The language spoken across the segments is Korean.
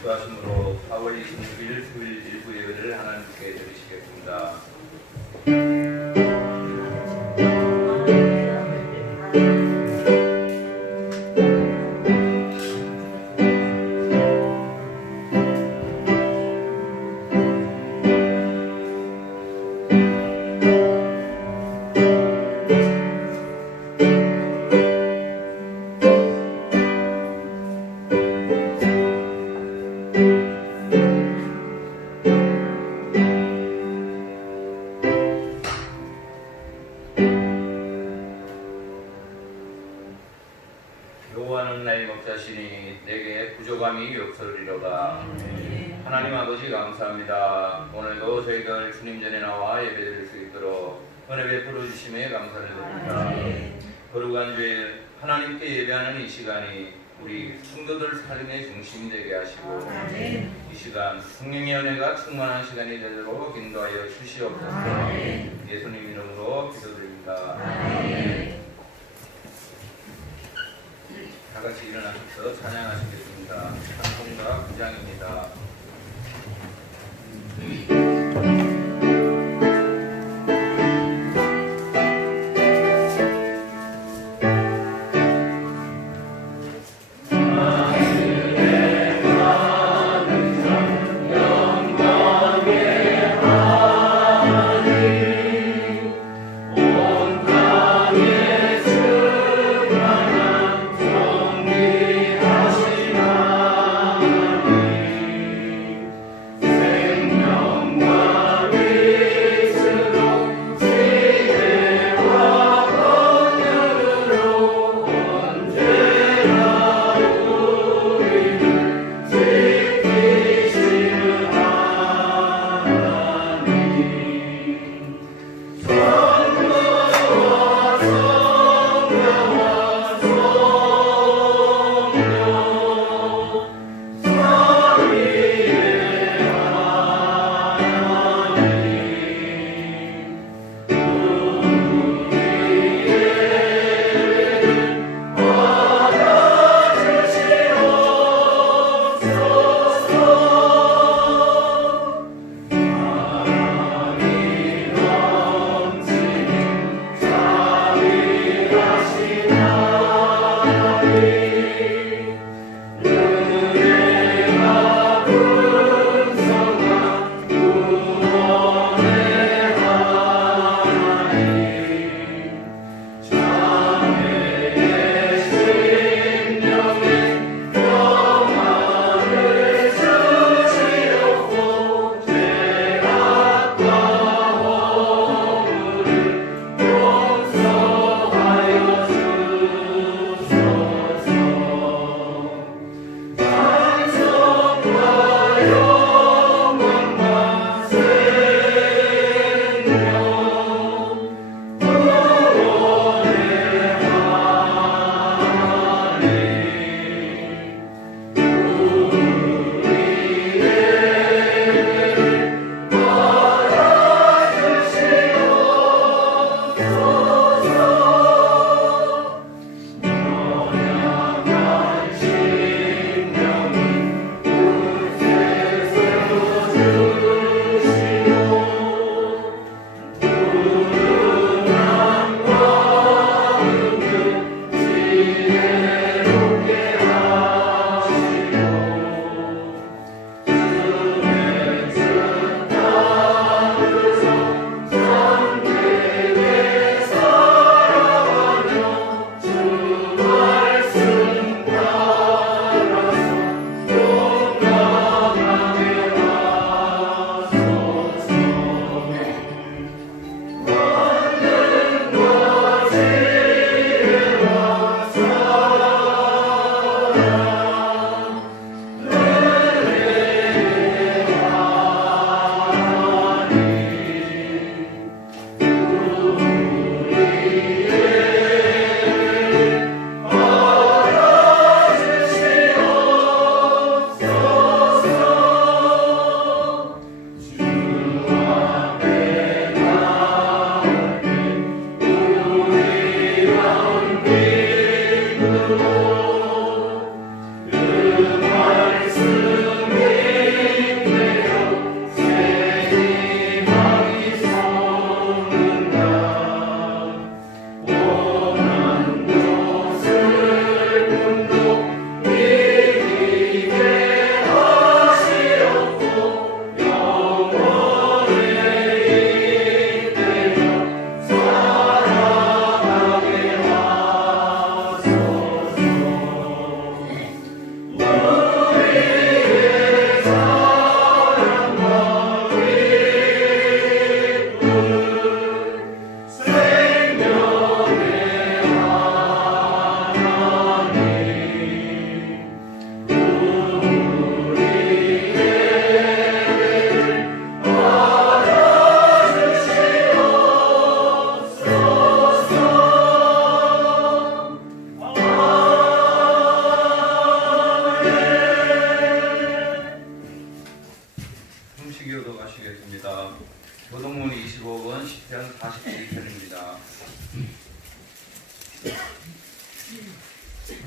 기도하심으로 4월 26일 수요일 일부 예배를 하나님께 드리시겠습니다. 여호와는 나의 목자시니 내게 부족함이 없으리로다. 하나님 아버지 감사합니다. 오늘도 저희들 주님 전에 나와 예배드릴 수 있도록 은혜 베풀어 주심에 감사를 드립니다. 거룩한 주일 하나님께 예배하는 이 시간이 우리 성도들 삶의 중심이 되게 하시고 이 시간 성령의 은혜가 충만한 시간이 되도록 인도하여 주시옵소서. 예수님 이름으로 기도드립니다. 다 같이 일어나셔서 찬양하시겠습니다. 찬송가 9장입니다. 온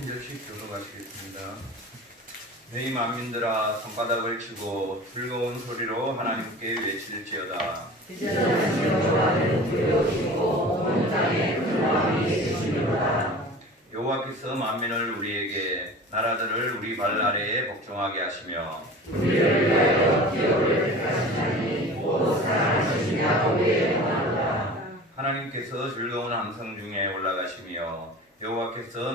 한 절씩 교독하시겠습니다. 너희 만민들아 손바닥을 치고 즐거운 소리로 하나님께 외칠지어다. 여호와께서 만민을 우리에게 나라들을 우리 발 아래에 복종하게 하시며 우리를 위하여 기업을 택하시나니 곧 사랑하신 야곱의 영광이로다. 하나님께서 즐거운 함성 중에 올라가시며 여호와께서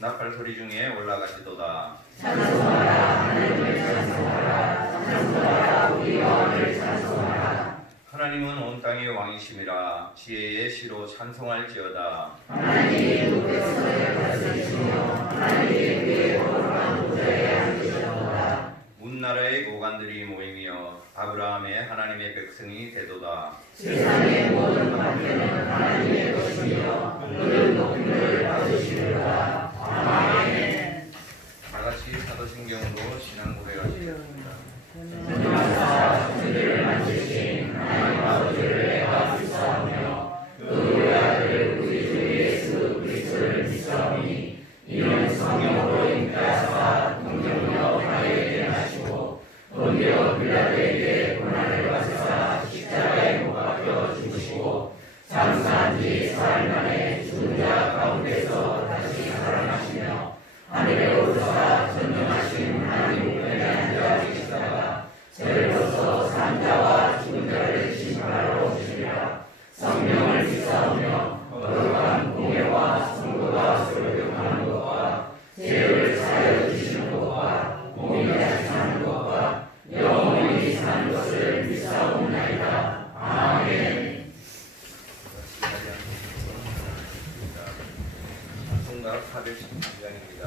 나팔 소리 중에 올라가시도다. 찬송하라 하나님을 찬송하라 찬송하라 우리 왕을 찬송하라. 하나님은 온 땅의 왕이심이라 지혜의 시로 찬송할지어다. 하나님이 높에서 다스리시며 하나님의 위에 거룩한 보좌에 앉으시도다. 문나라의 고관들이 모이며 아브라함의 하나님의 백성이 되도다. 세상의 모든 관계는 하나님의 것이며 그는 높임을 받으시리로다. 아멘. 다 같이 사도신경으로 신앙 고백하시겠습니다. 천지를 만드신 하나님 아버지를 내가 믿사오며 그 아들 우리 주 예수 그리스도를 믿사오니 이는 성령으로 잉태하사 동정녀 마리아에게 나시고 본디오 빌라도에게 고난을 받으사 십자가에 못 박혀 죽으시고 장사한 지 사흘 만에 죽은 자 가운데서 다시 살아나시며 하늘에 오르사 전능하신 하나님 우편에 앉아 계시다가 저희로서 산 자와 죽은 자를 심판하러 오시리라. 성령을 믿사오며 거룩한 공예와 성도가 소교하는 것과 죄를 사하여 주시는 것과 몸이 다시 사는 것과 영원히 사는 것을 믿사옵나이다. 아멘. 찬송가 410장입니다.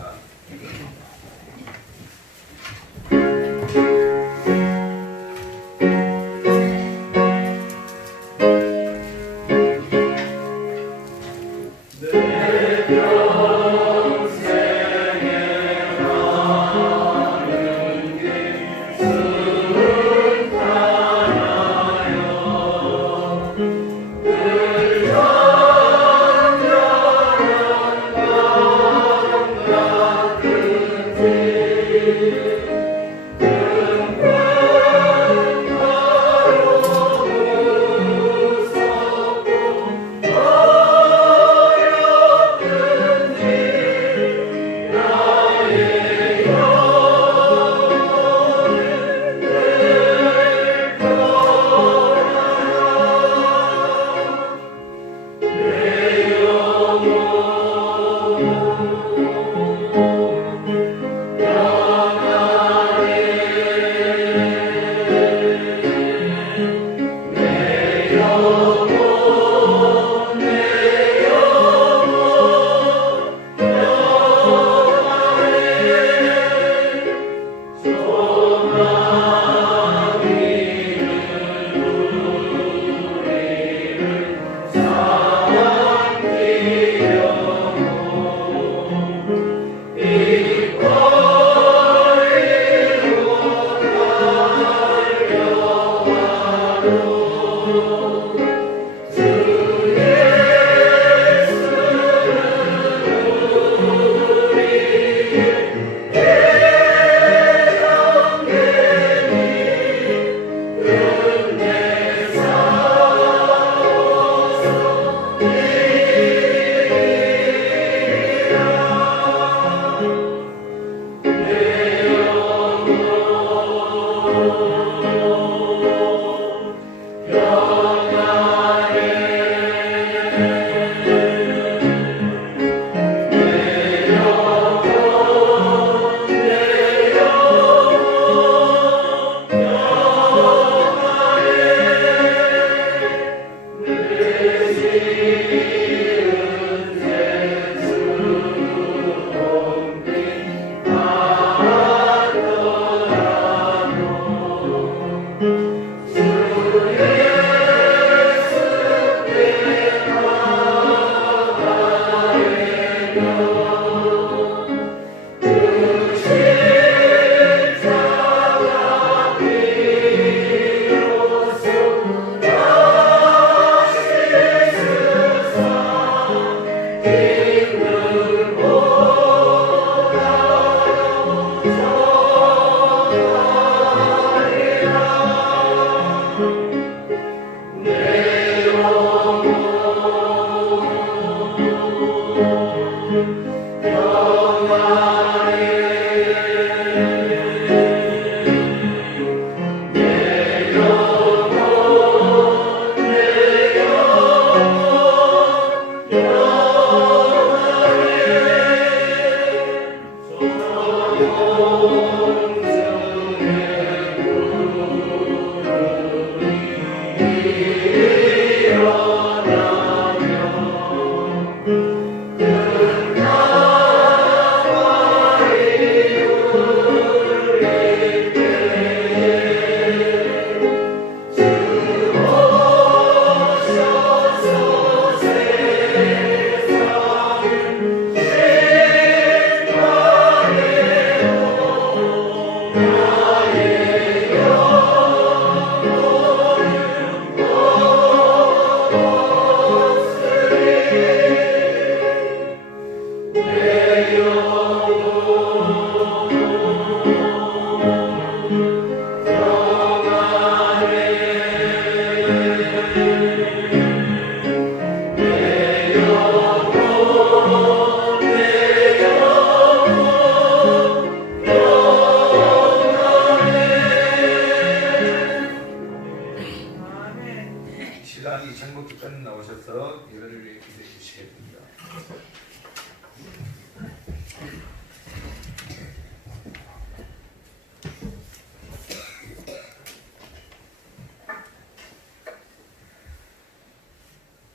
시간이 장목기까지 나오셔서 예배를 위해 기도해 주시겠습니다.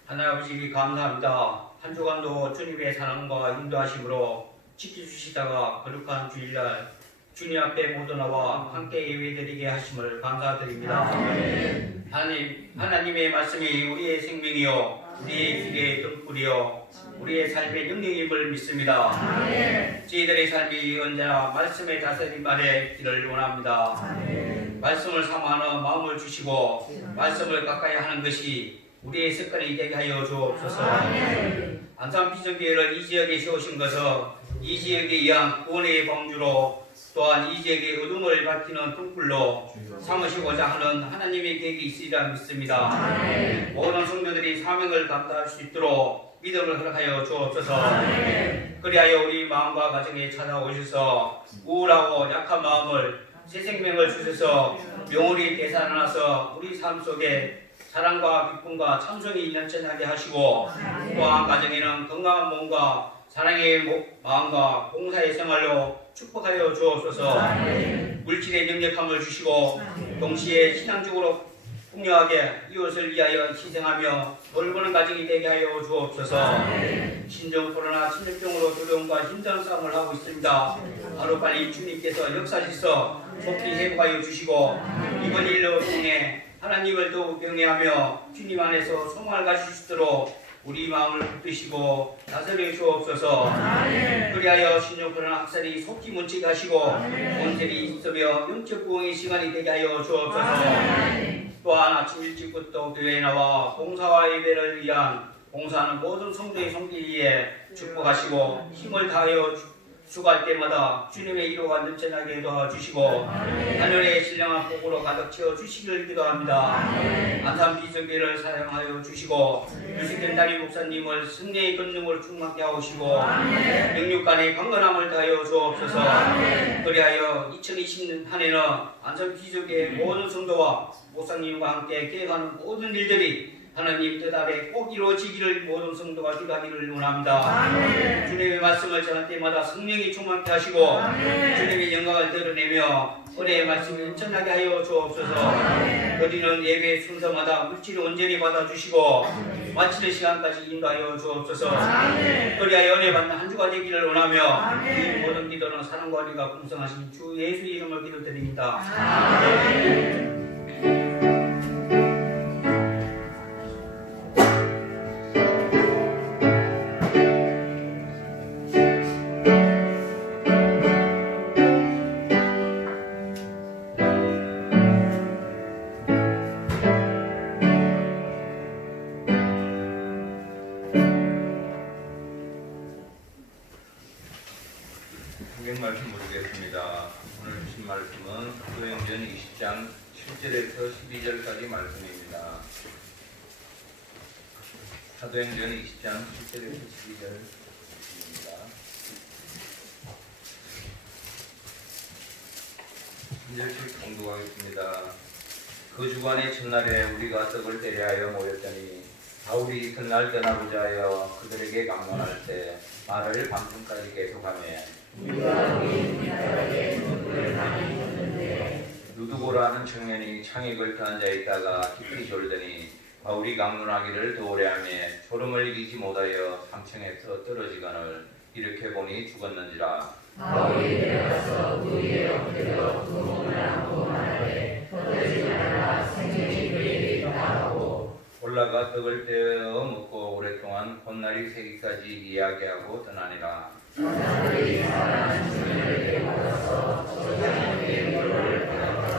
하나님 아버지 감사합니다. 한 주간도 주님의 사랑과 인도하심으로 지켜주시다가 거룩한 주일날 주님 앞에 모두 나와 함께 예배드리게 하심을 감사드립니다. 하나님의 말씀이 우리의 생명이요 우리의 길의 등불이요 우리의 삶의 능력임을 믿습니다. 저희들의 삶이 언제나 말씀의 다스림 아래 길을 원합니다. 말씀을 사모하는 마음을 주시고 말씀을 가까이 하는 것이 우리의 습관이 되게 하여 주옵소서. 안산 비전교회를 이 지역에 세우신 것은 이 지역에 의한 구원의 방주로 또한 이 지역의 어둠을 밝히는 등불로 삼으시고자 하는 하나님의 계획이 있으리라 믿습니다. 모든 성도들이 사명을 감당할 수 있도록 믿음을 허락하여 주옵소서. 그리하여 우리 마음과 가정에 찾아오셔서 우울하고 약한 마음을 새 생명을 주셔서 영혼이 되살아나서 우리 삶 속에 사랑과 기쁨과 참성이 넘쳐나게 하시고 또한 가정에는 건강한 몸과 사랑의 마음과 봉사의 생활로 축복하여 주옵소서. 물질의 능력함을 주시고 동시에 신앙적으로 풍요하게 이웃을 위하여 희생하며 돌보는 가정이 되게 하여 주옵소서. 신종 코로나 침입병으로 두려움과 힘든 싸움을 하고 있습니다. 하루빨리 주님께서 역사하셔서 속히 회복하여 주시고 이번 일로 통해 하나님을 더욱 경외하며 주님 안에서 소망을 가질 수 있도록 우리 마음을 붙드시고 다스려 주옵소서. 그리하여 신종코로나 학살이 속히 멈추게 하시고 온전히 있으며 영적 부흥의 시간이 되게 하여 주옵소서. 또한 아침 일찍부터 교회에 나와 봉사와 예배를 위한 봉사하는 모든 성도의 손길에 축복하시고 힘을 다하여 수고할 때마다 주님의 위로가 넘쳐나게 도와주시고 하늘의 신령한 복으로 가득 채워주시기를 기도합니다. 안산 비전교회를 사용하여 주시고 유승현 담임 목사님을 승리의 권능으로 충만케 하시고 영육간의 강건함을 다하여 주옵소서. 그리하여 2020년 한 해는 안산 비전교회 모든 성도와 목사님과 함께 계획하는 모든 일들이 하나님 뜻 아래 꼭 이루어지기를 모든 성도가 기도하기를 원합니다. 주님의 말씀을 전할 때마다 성령이 충만케 하시고 주님의 영광을 드러내며 은혜의 말씀을 엄청나게 하여 주옵소서. 드리는 예배 순서마다 물질을 온전히 받아주시고 마치는 시간까지 인도하여 주옵소서. 그리하여 은혜 받는 한 주가 되기를 원하며 이 모든 기도는 사랑과 은혜가 풍성하신 주 예수 이름을 기도드립니다. 성경 말씀 보시겠습니다. 오늘 주신 말씀은 사도행전 20장 7절에서 12절까지 말씀입니다. 사도행전 20장 7절에서 12절입니다. 3절씩 공독하겠습니다. 그 주간의 첫날에 우리가 떡을 때려하여 모였더니 바울이 그날 떠나고자 하여 그들에게 강론할 때 말을 밤중까지 계속하며 누두고라는 청년이 창에 걸터 앉아 있다가 깊이 졸더니 바울이 강론하기를 도우려하며 졸음을 이기지 못하여 상층에서 떨어지거늘 이렇게 보니 죽었는지라. 바울이 내려가서 그 위에 엎드려 그 몸을 안고 말하되 떨어지지 말라 생명이 그에게 있다고 올라가 떡을 떼어 먹고 오랫동안 콧날이 새기까지 이야기하고 떠나니라. 사람들이 사랑하는 주님을 데려와서 저장의 물을 받았더라.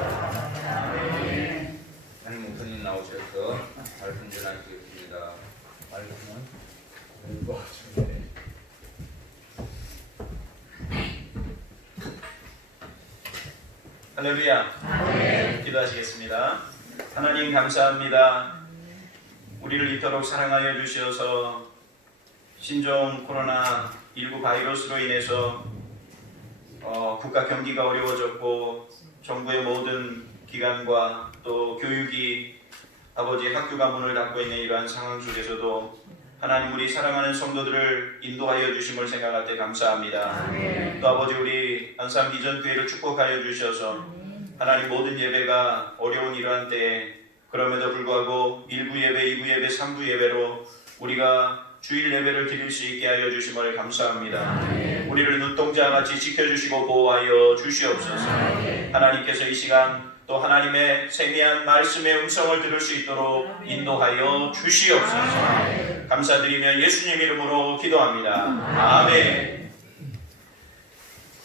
하나님 목사님 나오셔서 말씀 전하시겠습니다. 말씀은 할렐루야. 기도하시겠습니다. 하나님 감사합니다. 우리를 이토록 사랑하여 주셔서 신종 코로나19 바이러스로 인해서 국가 경기가 어려워졌고 정부의 모든 기관과 또 교육이 아버지 학교가 문을 닫고 있는 이러한 상황 속에서도 하나님 우리 사랑하는 성도들을 인도하여 주심을 생각할 때 감사합니다. 또 아버지 우리 안산 비전교회를 축복하여 주셔서 하나님 모든 예배가 어려운 이러한 때에 그럼에도 불구하고 1부 예배, 2부 예배, 3부 예배로 우리가 주일 예배를 드릴 수 있게 하여 주심을 감사합니다. 우리를 눈동자같이 지켜주시고 보호하여 주시옵소서. 하나님께서 이 시간 또 하나님의 생미한 말씀의 음성을 들을 수 있도록 인도하여 주시옵소서. 감사드리며 예수님 이름으로 기도합니다. 아멘.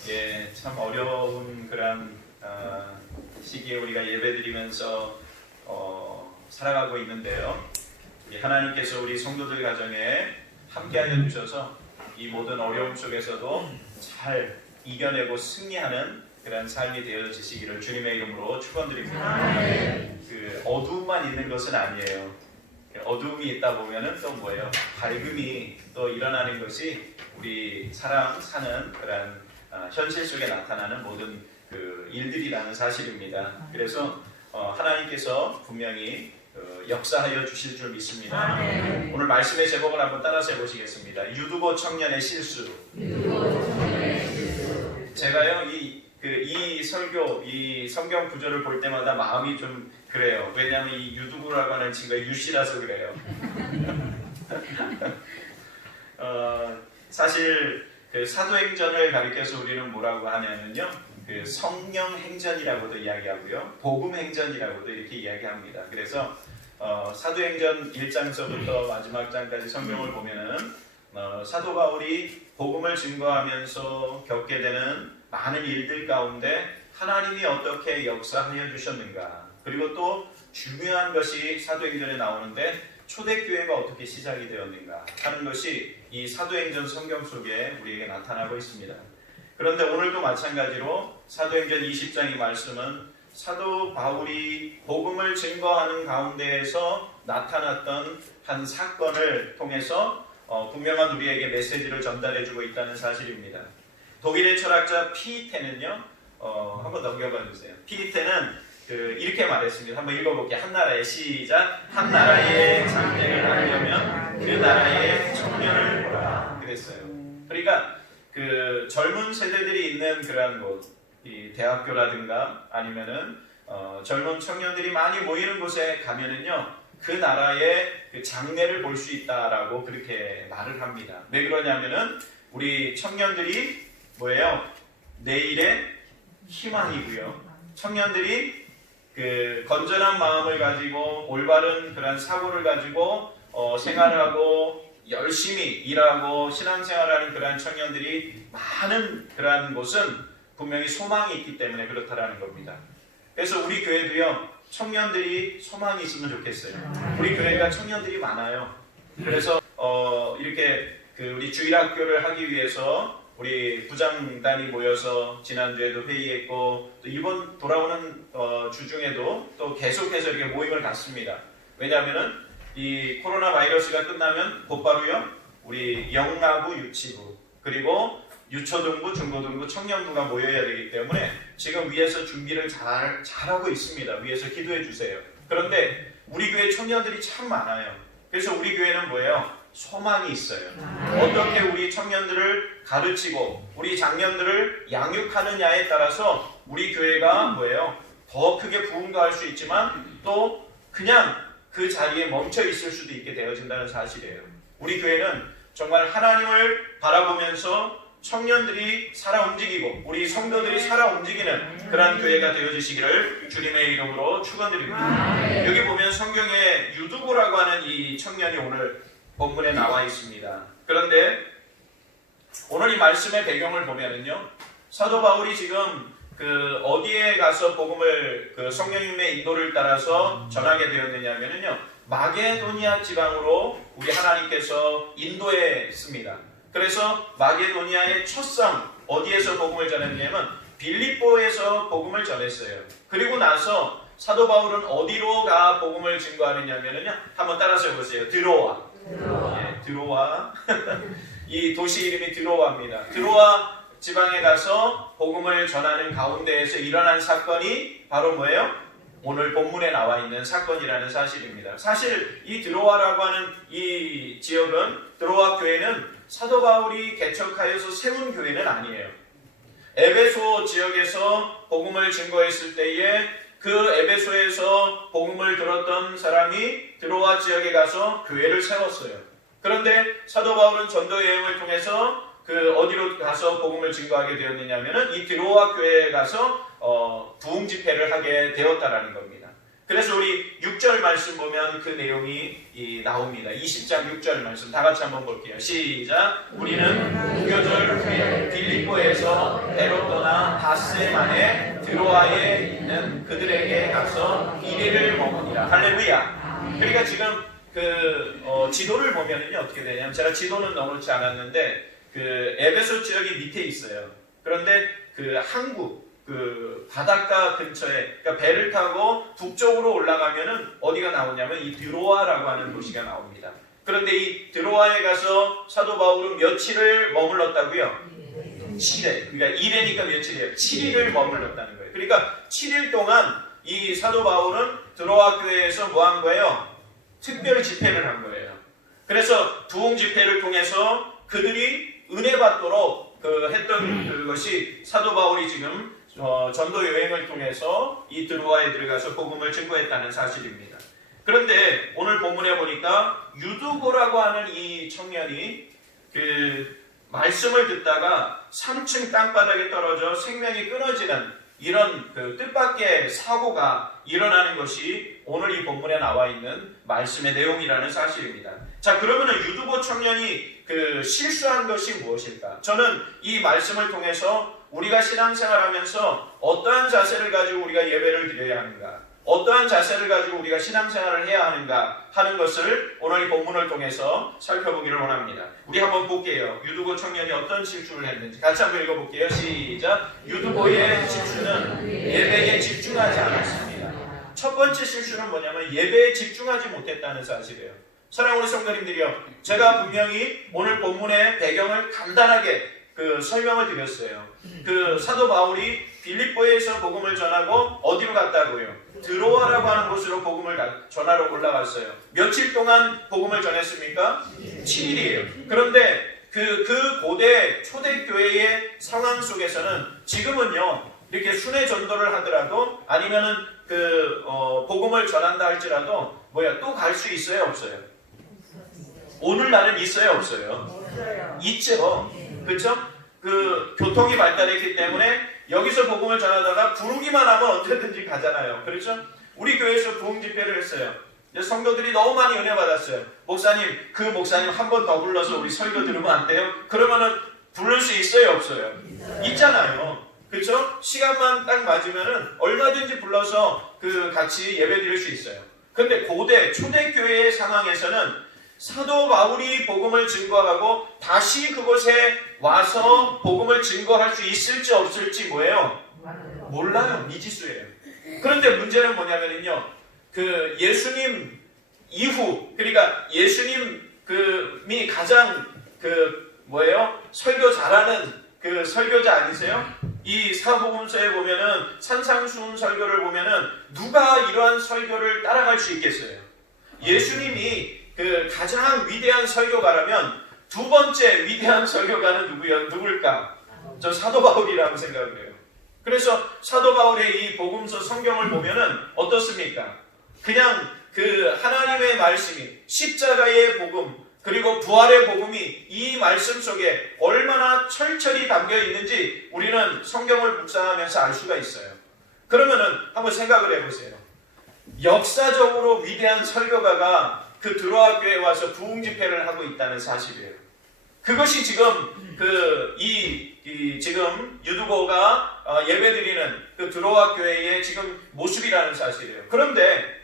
예, 참 어려운 그런 시기에 우리가 예배드리면서 살아가고 있는데요. 하나님께서 우리 성도들 가정에 함께하여 주셔서 이 모든 어려움 속에서도 잘 이겨내고 승리하는 그런 삶이 되어지시기를 주님의 이름으로 축원드립니다. 그 어두움만 있는 것은 아니에요. 어두움이 있다 보면은 또 뭐예요? 밝음이 또 일어나는 것이 우리 사는 그런 현실 속에 나타나는 모든 그 일들이라는 사실입니다. 그래서 하나님께서 분명히 역사하여 주실 줄 믿습니다. 오늘 말씀의 제목을 한번 따라서 해보시겠습니다. 유두고 청년의 실수. 제가요 이 설교, 이 성경 구절을 볼 때마다 마음이 좀 그래요. 왜냐하면 이 유두고라고 하는 친구가 유씨라서 그래요. 사실 그 사도행전을 가리켜서 우리는 뭐라고 하냐면요, 그 성령행전이라고도 이야기하고요, 복음행전이라고도 이렇게 이야기합니다. 그래서 사도행전 1장서부터 마지막 장까지 성경을 보면은 사도 바울이 복음을 증거하면서 겪게 되는 많은 일들 가운데 하나님이 어떻게 역사하여 주셨는가, 그리고 또 중요한 것이 사도행전에 나오는데 초대교회가 어떻게 시작이 되었는가 하는 것이 이 사도행전 성경 속에 우리에게 나타나고 있습니다. 그런데 오늘도 마찬가지로 사도행전 20장의 말씀은 사도 바울이 복음을 증거하는 가운데에서 나타났던 한 사건을 통해서 분명한 우리에게 메시지를 전달해주고 있다는 사실입니다. 독일의 철학자 피이테는요, 한번 넘겨봐 주세요. 피이테는 이렇게 말했습니다. 한번 읽어볼게요. 한 나라의 시작. 한 나라의 장래를 알려면 그 나라의 청년을 보라. 그랬어요. 그러니까 그 젊은 세대들이 있는 그러한 곳, 이 대학교라든가 아니면은 젊은 청년들이 많이 모이는 곳에 가면은요, 그 나라의 그 장래를 볼 수 있다라고 그렇게 말을 합니다. 왜 그러냐면은 우리 청년들이 뭐예요? 내일의 희망이고요. 청년들이 그 건전한 마음을 가지고 올바른 그런 사고를 가지고 생활하고 열심히 일하고 신앙생활하는 그러한 청년들이 많은 그러한 곳은 분명히 소망이 있기 때문에 그렇다라는 겁니다. 그래서 우리 교회도요, 청년들이 소망이 있으면 좋겠어요. 우리 교회가 청년들이 많아요. 그래서 이렇게 그 우리 주일학교를 하기 위해서 우리 부장단이 모여서 지난주에도 회의했고 또 이번 돌아오는 주 중에도 또 계속해서 이렇게 모임을 갖습니다. 왜냐하면은 이 코로나 바이러스가 끝나면 곧바로요, 우리 영아부, 유치부, 그리고 유초등부, 중고등부, 청년부가 모여야 되기 때문에 지금 위에서 준비를 잘하고 있습니다. 위에서 기도해 주세요. 그런데 우리 교회 청년들이 참 많아요. 그래서 우리 교회는 뭐예요? 소망이 있어요. 어떻게 우리 청년들을 가르치고 우리 장년들을 양육하느냐에 따라서 우리 교회가 뭐예요? 더 크게 부흥도 수 있지만 또 그냥 그 자리에 멈춰 있을 수도 있게 되어진다는 사실이에요. 우리 교회는 정말 하나님을 바라보면서 청년들이 살아 움직이고 우리 성도들이 살아 움직이는 그러한 교회가 되어주시기를 주님의 이름으로 축원드립니다. 여기 보면 성경에 유두고라고 하는 이 청년이 오늘 본문에 나와 있습니다. 그런데 오늘 이 말씀의 배경을 보면은요, 사도 바울이 지금 그 어디에 가서 복음을 그 성령님의 인도를 따라서 전하게 되었느냐면요, 마게도니아 지방으로 우리 하나님께서 인도했습니다. 그래서 마게도니아의 첫 성, 어디에서 복음을 전했냐면 빌립보에서 복음을 전했어요. 그리고 나서 사도 바울은 어디로 가 복음을 증거하느냐면요. 한번 따라서 해보세요. 드로아. 예, 드로아. 이 도시 이름이 드로아입니다. 드로아 지방에 가서 복음을 전하는 가운데에서 일어난 사건이 바로 뭐예요? 오늘 본문에 나와 있는 사건이라는 사실입니다. 사실 이 드로아라고 하는 이 지역은, 드로아 교회는 사도 바울이 개척하여서 세운 교회는 아니에요. 에베소 지역에서 복음을 증거했을 때에 그 에베소에서 복음을 들었던 사람이 드로아 지역에 가서 교회를 세웠어요. 그런데 사도 바울은 전도 여행을 통해서 그 어디로 가서 복음을 증거하게 되었느냐면은 이 드로아 교회에 가서 부흥 집회를 하게 되었다라는 겁니다. 그래서 우리 6절 말씀 보면 그 내용이 나옵니다. 20장 6절 말씀 다 같이 한번 볼게요. 시작. 우리는 무교절 후에 빌립보에서 배로 떠나 닷새 만에 드로아에 있는 그들에게 가서 1일을 머무니라. 할렐루야. 그러니까 지금 지도를 보면은요 어떻게 되냐면, 제가 지도는 넣어놓지 않았는데 그 에베소 지역이 밑에 있어요. 그런데 그 항구, 그 바닷가 근처에, 그러니까 배를 타고 북쪽으로 올라가면은 어디가 나오냐면 이 드로아라고 하는 도시가 나옵니다. 그런데 이 드로아에 가서 사도 바울은 며칠을 머물렀다고요? 7일. 그러니까 1회니까 며칠이에요? 7일을 머물렀다는 거예요. 그러니까 7일 동안 이 사도 바울은 드로아 교회에서 뭐 한 거예요? 특별 집회를 한 거예요. 그래서 부흥 집회를 통해서 그들이 은혜 받도록 했던 그것이 사도 바울이 지금 전도 여행을 통해서 이 드로아에 들어가서 복음을 증거했다는 사실입니다. 그런데 오늘 본문에 보니까 유두고라고 하는 이 청년이 그 말씀을 듣다가 3층 땅바닥에 떨어져 생명이 끊어지는 이런 그 뜻밖의 사고가 일어나는 것이 오늘 이 본문에 나와 있는 말씀의 내용이라는 사실입니다. 자, 그러면은 유두고 청년이 그 실수한 것이 무엇일까? 저는 이 말씀을 통해서 우리가 신앙생활하면서 어떠한 자세를 가지고 우리가 예배를 드려야 하는가, 어떠한 자세를 가지고 우리가 신앙생활을 해야 하는가 하는 것을 오늘 이 본문을 통해서 살펴보기를 원합니다. 우리 한번 볼게요. 유두고 청년이 어떤 실수를 했는지 같이 한번 읽어볼게요. 시작. 유두고의 실수는 예배에 집중하지 않았습니다. 첫 번째 실수는 뭐냐면 예배에 집중하지 못했다는 사실이에요. 사랑하는 성도님들이요, 제가 분명히 오늘 본문의 배경을 간단하게 설명을 드렸어요. 그 사도 바울이 빌립보에서 복음을 전하고 어디로 갔다고요? 드로아라고 하는 곳으로 복음을 전하러 올라갔어요. 며칠 동안 복음을 전했습니까? 7일이에요. 그런데 그 고대 초대교회의 상황 속에서는 지금은요, 이렇게 순회 전도를 하더라도 아니면은 복음을 전한다 할지라도 또 갈 수 있어요, 없어요? 오늘날은 있어요, 없어요? 있죠. 그렇죠? 교통이 발달했기 때문에 여기서 복음을 전하다가 부르기만 하면 언제든지 가잖아요. 그렇죠? 우리 교회에서 부흥 집회를 했어요. 성도들이 너무 많이 은혜 받았어요. 목사님, 그 목사님 한 번 더 불러서 우리 설교 들으면 안 돼요? 그러면은 부를 수 있어요, 없어요? 있잖아요. 그렇죠? 시간만 딱 맞으면은 얼마든지 불러서 같이 예배 드릴 수 있어요. 그런데 고대 초대교회의 상황에서는 사도 바울이 복음을 증거하고 다시 그곳에 와서 복음을 증거할 수 있을지 없을지 뭐예요? 몰라요. 미지수예요. 그런데 문제는 뭐냐면요, 예수님 이후, 그러니까 예수님이 가장 설교 잘하는 설교자 아니세요? 이 사복음서에 보면은 산상수훈 설교를 보면은 누가 이러한 설교를 따라갈 수 있겠어요? 예수님이 가장 위대한 설교가라면 두 번째 위대한 설교가는 누굴까? 저 사도 바울이라고 생각을 해요. 그래서 사도 바울의 이 복음서 성경을 보면은 어떻습니까? 그냥 하나님의 말씀이, 십자가의 복음, 그리고 부활의 복음이 이 말씀 속에 얼마나 철저히 담겨 있는지 우리는 성경을 묵상하면서 알 수가 있어요. 그러면은 한번 생각을 해보세요. 역사적으로 위대한 설교가가 드로아 교회에 와서 부흥 집회를 하고 있다는 사실이에요. 그것이 지금 지금 유두고가 예배드리는 드로아 교회의 지금 모습이라는 사실이에요. 그런데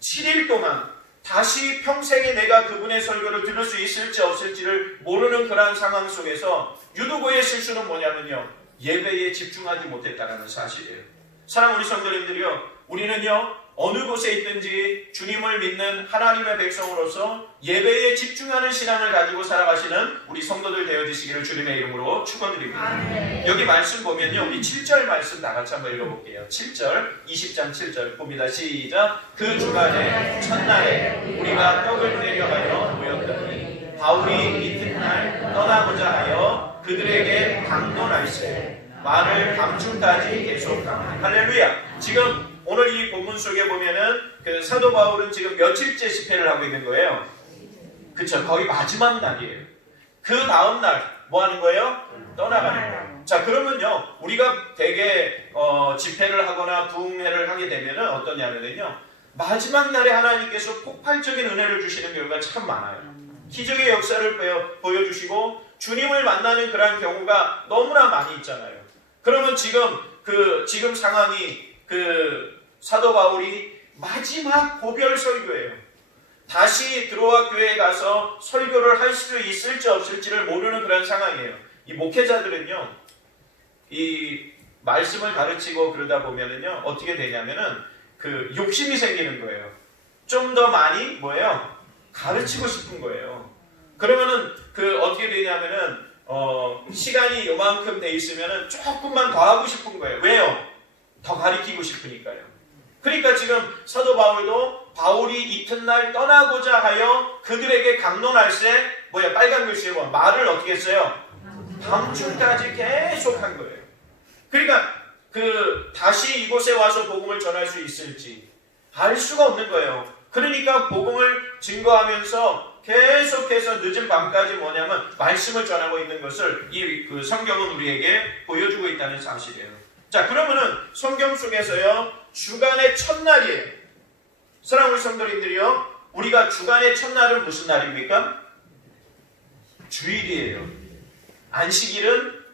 7일 동안 다시 평생에 내가 그분의 설교를 들을 수 있을지 없을지를 모르는 그러한 상황 속에서 유두고의 실수는 뭐냐면요, 예배에 집중하지 못했다는 사실이에요. 사랑하는 우리 성도님들이요, 우리는요 어느 곳에 있든지 주님을 믿는 하나님의 백성으로서 예배에 집중하는 신앙을 가지고 살아가시는 우리 성도들 되어주시기를 주님의 이름으로 축원드립니다. 여기 말씀 보면요, 우리 7절 말씀 다 같이 한번 읽어볼게요. 7절, 20장 7절 봅니다. 시작. 그 주간에 첫날에 우리가 떡을 내려가여 모였더니 바울이 이튿날 떠나고자 하여 그들에게 강론할세 말을 밤중까지 계속합니다. 할렐루야. 지금 오늘 이 본문 속에 보면은 그 사도 바울은 지금 며칠째 집회를 하고 있는 거예요. 그쵸? 거의 마지막 날이에요. 그 다음 날 뭐 하는 거예요? 떠나가는 거예요. 자, 그러면요 우리가 되게 집회를 하거나 부흥회를 하게 되면은 어떠냐면요, 마지막 날에 하나님께서 폭발적인 은혜를 주시는 경우가 참 많아요. 기적의 역사를 보여주시고 주님을 만나는 그런 경우가 너무나 많이 있잖아요. 그러면 지금 상황이 사도 바울이 마지막 고별 설교예요. 다시 들어와 교회에 가서 설교를 할 수 있을지 없을지를 모르는 그런 상황이에요. 이 목회자들은요, 이 말씀을 가르치고 그러다 보면은요, 어떻게 되냐면은 욕심이 생기는 거예요. 좀 더 많이 가르치고 싶은 거예요. 그러면은 어떻게 되냐면은 시간이 요만큼 돼 있으면은 조금만 더 하고 싶은 거예요. 왜요? 더 가르치고 싶으니까요. 그러니까 지금 사도 바울도 바울이 이튿날 떠나고자 하여 그들에게 강론할세 빨간 글씨에 말을 어떻게 했어요? 밤중까지 계속 한 거예요. 그러니까 다시 이곳에 와서 복음을 전할 수 있을지 알 수가 없는 거예요. 그러니까 복음을 증거하면서 계속해서 늦은 밤까지 말씀을 전하고 있는 것을 이 성경은 우리에게 보여주고 있다는 사실이에요. 자, 그러면은 성경 속에서요 주간의 첫날이에요. 사랑하는 우리 성도님들이요, 우리가 주간의 첫날은 무슨 날입니까? 주일이에요. 안식일은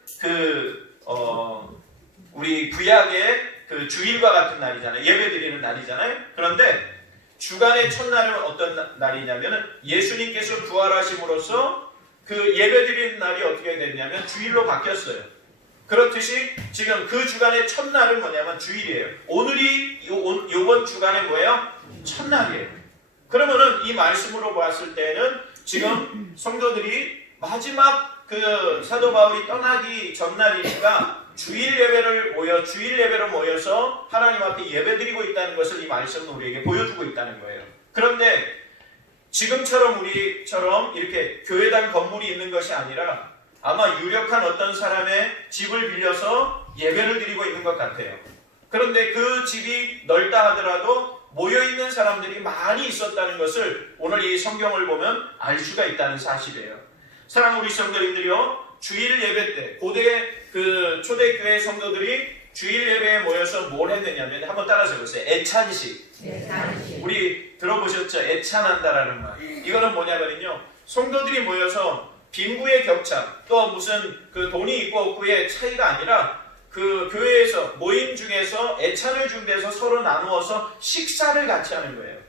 우리 구약의 주일과 같은 날이잖아요. 예배드리는 날이잖아요. 그런데 주간의 첫날은 어떤 날이냐면은 예수님께서 부활하심으로써 예배드리는 날이 어떻게 됐냐면 주일로 바뀌었어요. 그렇듯이 지금 그 주간의 첫날은 뭐냐면 주일이에요. 오늘이 요번 주간에 뭐예요? 첫날이에요. 그러면은 이 말씀으로 봤을 때는 지금 성도들이 마지막 사도 바울이 떠나기 전날이니까 주일 예배로 모여서 하나님 앞에 예배드리고 있다는 것을 이 말씀은 우리에게 보여주고 있다는 거예요. 그런데 지금처럼 우리처럼 이렇게 교회당 건물이 있는 것이 아니라 아마 유력한 어떤 사람의 집을 빌려서 예배를 드리고 있는 것 같아요. 그런데 그 집이 넓다 하더라도 모여있는 사람들이 많이 있었다는 것을 오늘 이 성경을 보면 알 수가 있다는 사실이에요. 사랑하는 우리 성도님들이요, 주일 예배 때 고대 초대교회 성도들이 주일 예배에 모여서 뭘 했느냐면 한번 따라서 해보세요. 애찬식. 우리 들어보셨죠? 애찬한다라는 말. 이거는 뭐냐면요, 성도들이 모여서 빈부의 격차, 또 무슨 돈이 있고 없고의 차이가 아니라 교회에서 모임 중에서 애찬을 준비해서 서로 나누어서 식사를 같이 하는 거예요.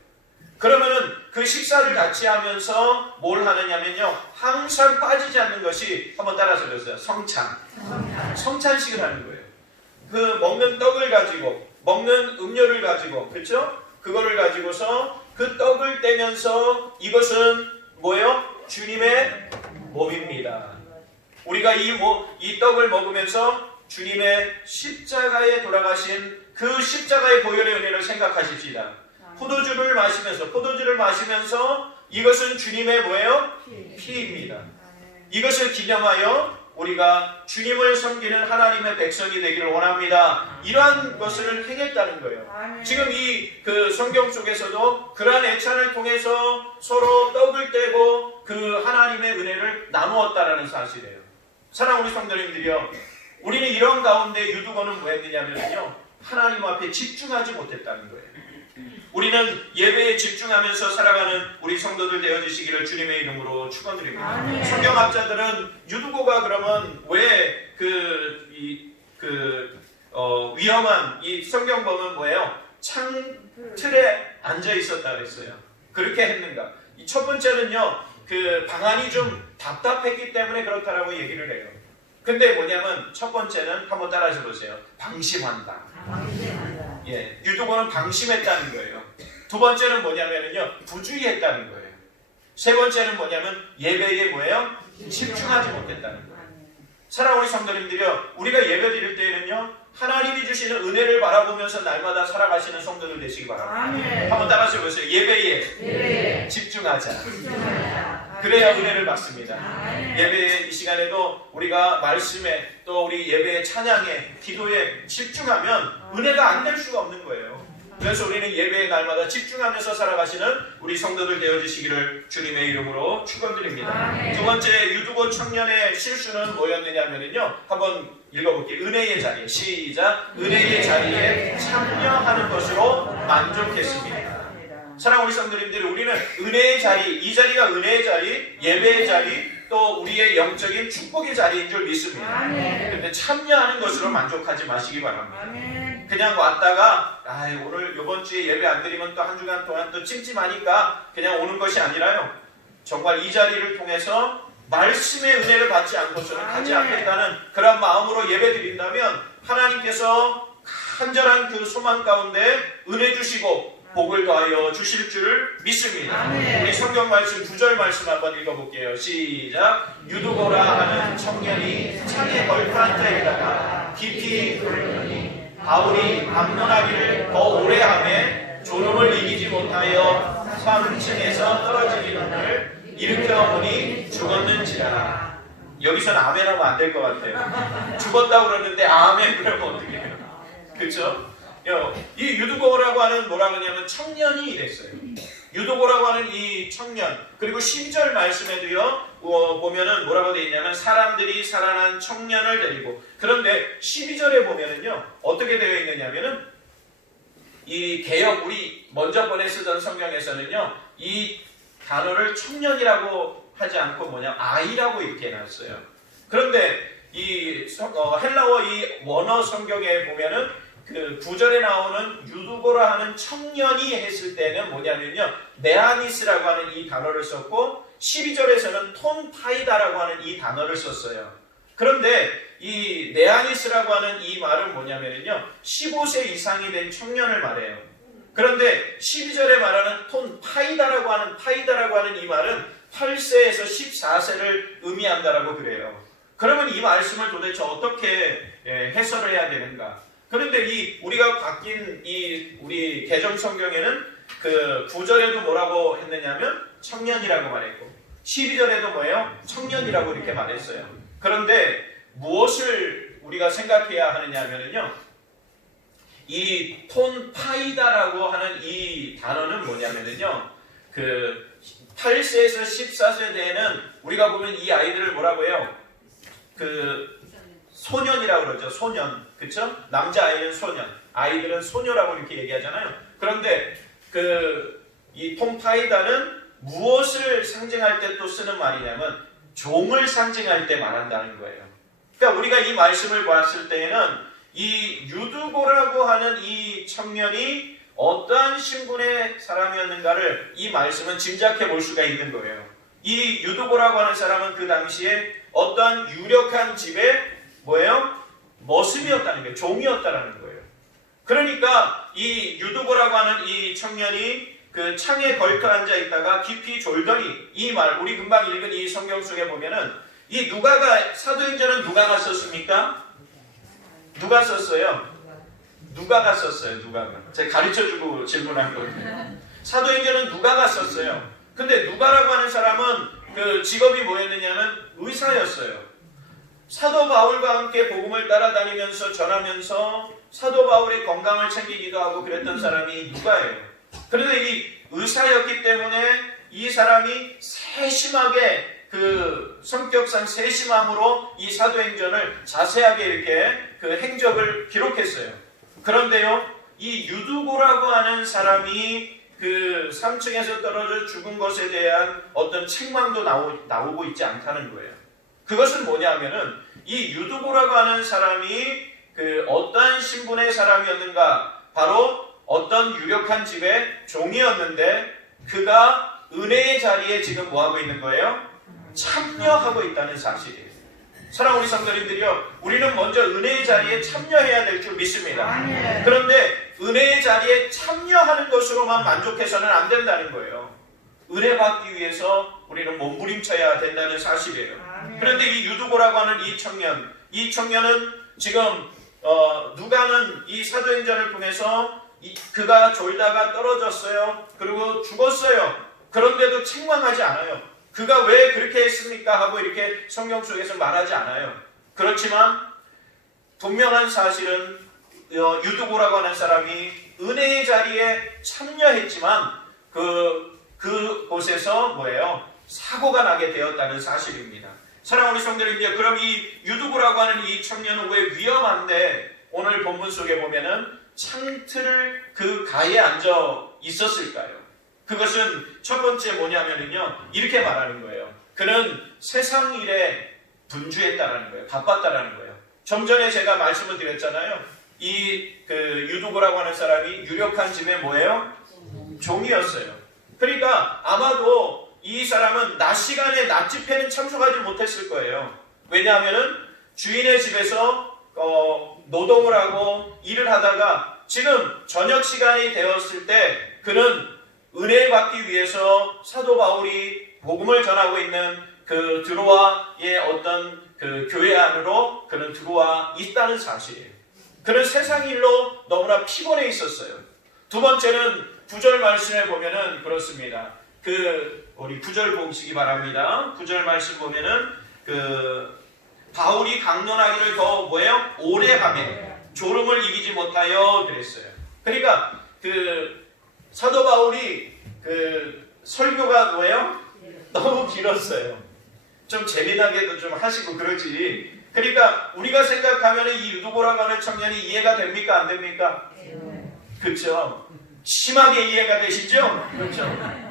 그러면은 그 식사를 같이 하면서 뭘 하느냐면요, 항상 빠지지 않는 것이 한번 따라서 해보세요. 성찬식을 하는 거예요. 먹는 떡을 가지고, 먹는 음료를 가지고, 그렇죠? 그거를 가지고서 그 떡을 떼면서 이것은 뭐예요? 주님의 몸입니다. 우리가 이 떡을 먹으면서 주님의 십자가에 돌아가신 그 십자가의 보혈의 은혜를 생각하십시다. 포도주를 마시면서 이것은 주님의 뭐예요? 피입니다. 이것을 기념하여 우리가 주님을 섬기는 하나님의 백성이 되기를 원합니다. 이러한 것을 행했다는 거예요. 지금 이 성경 속에서도 그러한 애찬을 통해서 서로 떡을 떼고 하나님의 은혜를 나누었다라는 사실이에요. 사랑하는 우리 성도님들이요, 우리는 이런 가운데 유두고는 뭐 했느냐면요, 하나님 앞에 집중하지 못했다는 거예요. 우리는 예배에 집중하면서 살아가는 우리 성도들 되어주시기를 주님의 이름으로 축원드립니다. 성경학자들은 유두고가 그러면 왜 위험한 이 성경범은 뭐예요? 창틀에 앉아 있었다 그랬어요. 그렇게 했는가? 첫 번째는요, 방안이 좀 답답했기 때문에 그렇다라고 얘기를 해요. 근데 뭐냐면 첫 번째는 한번 따라서 보세요. 방심한다. 예, 유두고는 방심했다는 거예요. 두 번째는 뭐냐면요, 부주의했다는 거예요. 세 번째는 뭐냐면 예배에 뭐예요? 집중하지 못했다는 거예요. 사랑하는 성도님들이요, 우리가 예배 드릴 때에는요, 하나님이 주시는 은혜를 바라보면서 날마다 살아가시는 성도들 되시기 바랍니다. 한번 따라서 보세요. 예배에 집중하자. 그래야 은혜를 받습니다. 예배 이 시간에도 우리가 말씀에 또 우리 예배의 찬양에 기도에 집중하면 은혜가 안 될 수가 없는 거예요. 그래서 우리는 예배의 날마다 집중하면서 살아가시는 우리 성도들 되어주시기를 주님의 이름으로 축원드립니다. 두 번째 유두고 청년의 실수는 뭐였느냐면요, 한번 읽어볼게요. 은혜의 자리, 시작. 은혜의 자리에 참여하는 것으로 만족했습니다. 사랑하는 우리 성도님들, 우리는 은혜의 자리, 이 자리가 은혜의 자리, 예배의 자리, 또 우리의 영적인 축복의 자리인 줄 믿습니다. 그런데 참여하는 것으로 만족하지 마시기 바랍니다. 그냥 왔다가 오늘 이번 주에 예배 안 드리면 또 한 주간 동안 또 찜찜하니까 그냥 오는 것이 아니라요, 정말 이 자리를 통해서 말씀의 은혜를 받지 않고서는 가지 않겠다는 그런 마음으로 예배 드린다면 하나님께서 간절한 그 소망 가운데 은혜 주시고 복을 더하여 주실 줄 믿습니다. 우리 성경 말씀 9절 말씀 한번 읽어볼게요. 시작. 유두고라 하는 청년이 창에 걸터 앉아있다가 깊이 돌더니 바울이 방문하기를 더 오래 하매 졸음을 이기지 못하여 3층에서 떨어지기를 일으켜 보니 죽었는지라. 여기서는 아멘 하면 안 될 것 같아요. 죽었다고 그러는데 아멘 그러면 어떻게 해요? 그렇죠? 이 유두고라고 하는 뭐라고 하냐면 청년이 이랬어요. 유두고라고 하는 이 청년, 그리고 12절 말씀에도요 보면은 뭐라고 되어 있냐면 사람들이 살아난 청년을 데리고, 그런데 12절에 보면은요 어떻게 되어 있느냐면은 이 개역, 우리 먼저 번에 쓰던 성경에서는요 이 단어를 청년이라고 하지 않고 아이라고 이렇게 해놨어요. 그런데 이 헬라어 이 원어 성경에 보면은 그 9절에 나오는 유두고라 하는 청년이 했을 때는 뭐냐면요, 네아니스라고 하는 이 단어를 썼고 12절에서는 톤파이다라고 하는 이 단어를 썼어요. 그런데 이 네아니스라고 하는 이 말은 뭐냐면요, 15세 이상이 된 청년을 말해요. 그런데 12절에 말하는 톤파이다라고 하는 이 말은 8세에서 14세를 의미한다라고 그래요. 그러면 이 말씀을 도대체 어떻게 해설을 해야 되는가? 그런데 이 우리가 바뀐 이 우리 개정 성경에는 그 9절에도 뭐라고 했느냐면 청년이라고 말했고 12절에도 뭐예요? 청년이라고 이렇게 말했어요. 그런데 무엇을 우리가 생각해야 하느냐면요, 이 톤파이다라고 하는 이 단어는 뭐냐면요, 그 8세에서 14세 때에는 우리가 보면 이 아이들을 뭐라고 해요? 그 소년이라고 그러죠. 소년. 그쵸? 남자아이는 소년, 아이들은 소녀라고 이렇게 얘기하잖아요. 그런데 이 톰파이다는 무엇을 상징할 때 또 쓰는 말이냐면 종을 상징할 때 말한다는 거예요. 그러니까 우리가 이 말씀을 봤을 때에는 이 유두고라고 하는 이 청년이 어떠한 신분의 사람이었는가를 이 말씀은 짐작해 볼 수가 있는 거예요. 이 유두고라고 하는 사람은 그 당시에 어떠한 유력한 집의 뭐예요? 머슴이었다는 거예요. 종이었다는 거예요. 그러니까 이 유두고라고 하는 이 청년이 그 창에 걸터 앉아 있다가 깊이 졸더니, 이 말 우리 금방 읽은 이 성경 속에 보면은 이 누가가, 사도행전은 누가가 썼습니까? 누가 썼어요? 누가가 썼어요. 누가가. 제가 가르쳐주고 질문한 거예요. 사도행전은 누가가 썼어요. 근데 누가라고 하는 사람은 그 직업이 뭐였느냐면 의사였어요. 사도 바울과 함께 복음을 따라다니면서 전하면서 사도 바울의 건강을 챙기기도 하고 그랬던 사람이 누가예요. 그런데 이 의사였기 때문에 이 사람이 세심하게 그 성격상 세심함으로 이 사도행전을 자세하게 이렇게 그 행적을 기록했어요. 그런데요, 이 유두고라고 하는 사람이 그 3층에서 떨어져 죽은 것에 대한 어떤 책망도 나오고 있지 않다는 거예요. 그것은 뭐냐면은 이 유두고라고 하는 사람이 그 어떠한 신분의 사람이었는가, 바로 어떤 유력한 집의 종이었는데 그가 은혜의 자리에 지금 뭐하고 있는 거예요? 참여하고 있다는 사실이에요. 사랑하는 우리 성도님들이요, 우리는 먼저 은혜의 자리에 참여해야 될 줄 믿습니다. 그런데 은혜의 자리에 참여하는 것으로만 만족해서는 안 된다는 거예요. 은혜 받기 위해서 우리는 몸부림쳐야 된다는 사실이에요. 그런데 이 유두고라고 하는 이 청년은 지금 누가는 이 사도행전을 통해서 그가 졸다가 떨어졌어요. 그리고 죽었어요. 그런데도 책망하지 않아요. 그가 왜 그렇게 했습니까? 하고 이렇게 성경 속에서 말하지 않아요. 그렇지만 분명한 사실은 유두고라고 하는 사람이 은혜의 자리에 참여했지만 그곳에서 뭐예요? 사고가 나게 되었다는 사실입니다. 사랑하는 우리 성도님들, 그럼 이 유두고라고 하는 이 청년은 왜 위험한데 오늘 본문 속에 보면은 창틀을 그 가에 앉아 있었을까요? 그것은 첫 번째 뭐냐면요, 이렇게 말하는 거예요. 그는 세상 일에 분주했다라는 거예요. 바빴다라는 거예요. 좀 전에 제가 말씀을 드렸잖아요. 이 유두고라고 하는 사람이 유력한 집의 뭐예요? 종이었어요. 그러니까 아마도 이 사람은 낮 시간에 낮 집회는 참석하지 못했을 거예요. 왜냐하면은 주인의 집에서 노동을 하고 일을 하다가 지금 저녁 시간이 되었을 때 그는 은혜 받기 위해서 사도 바울이 복음을 전하고 있는 그 드로아의 어떤 그 교회 안으로 그는 들어와 있다는 사실이에요. 그는 세상 일로 너무나 피곤해 있었어요. 두 번째는 9절 말씀에 보면은 그렇습니다. 우리 9절 보시기 바랍니다. 9절 말씀 보면은 바울이 강론하기를 더 뭐예요? 오래 하며 졸음을 이기지 못하여 그랬어요. 그러니까 사도 바울이 설교가 뭐예요? 너무 길었어요. 좀 재미나게도 좀 하시고 그러지. 그러니까 우리가 생각하면 이 유두고라고 하는 청년이 이해가 됩니까? 안 됩니까? 그렇죠. 심하게 이해가 되시죠? 그렇죠.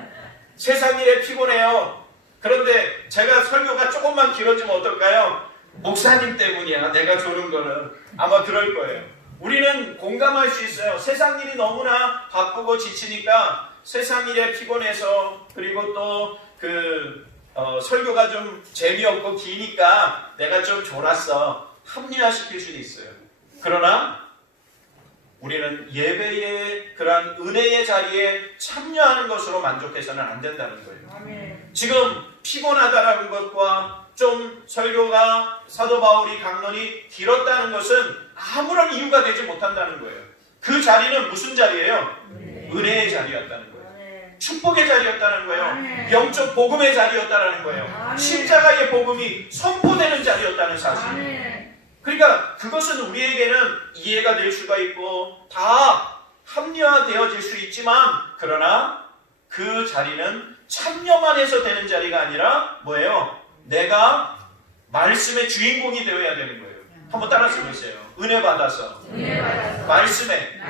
세상 일에 피곤해요. 그런데 제가 설교가 조금만 길어지면 어떨까요? 목사님 때문이야. 내가 조는 거는. 아마 그럴 거예요. 우리는 공감할 수 있어요. 세상 일이 너무나 바쁘고 지치니까 세상 일에 피곤해서, 그리고 또 설교가 좀 재미없고 기니까 내가 좀 졸았어. 합리화시킬 수는 있어요. 그러나 우리는 예배의 그러한 은혜의 자리에 참여하는 것으로 만족해서는 안 된다는 거예요. 지금 피곤하다라는 것과 좀 설교가 사도 바울이 강론이 길었다는 것은 아무런 이유가 되지 못한다는 거예요. 그 자리는 무슨 자리예요? 은혜의 자리였다는 거예요. 축복의 자리였다는 거예요. 영적 복음의 자리였다는 거예요. 십자가의 복음이 선포되는 자리였다는 사실. 그러니까 그것은 우리에게는 이해가 될 수가 있고 다 합리화되어질 수 있지만, 그러나 그 자리는 참여만 해서 되는 자리가 아니라 뭐예요? 내가 말씀의 주인공이 되어야 되는 거예요. 한번 따라서 보세요. 은혜 받아서 말씀의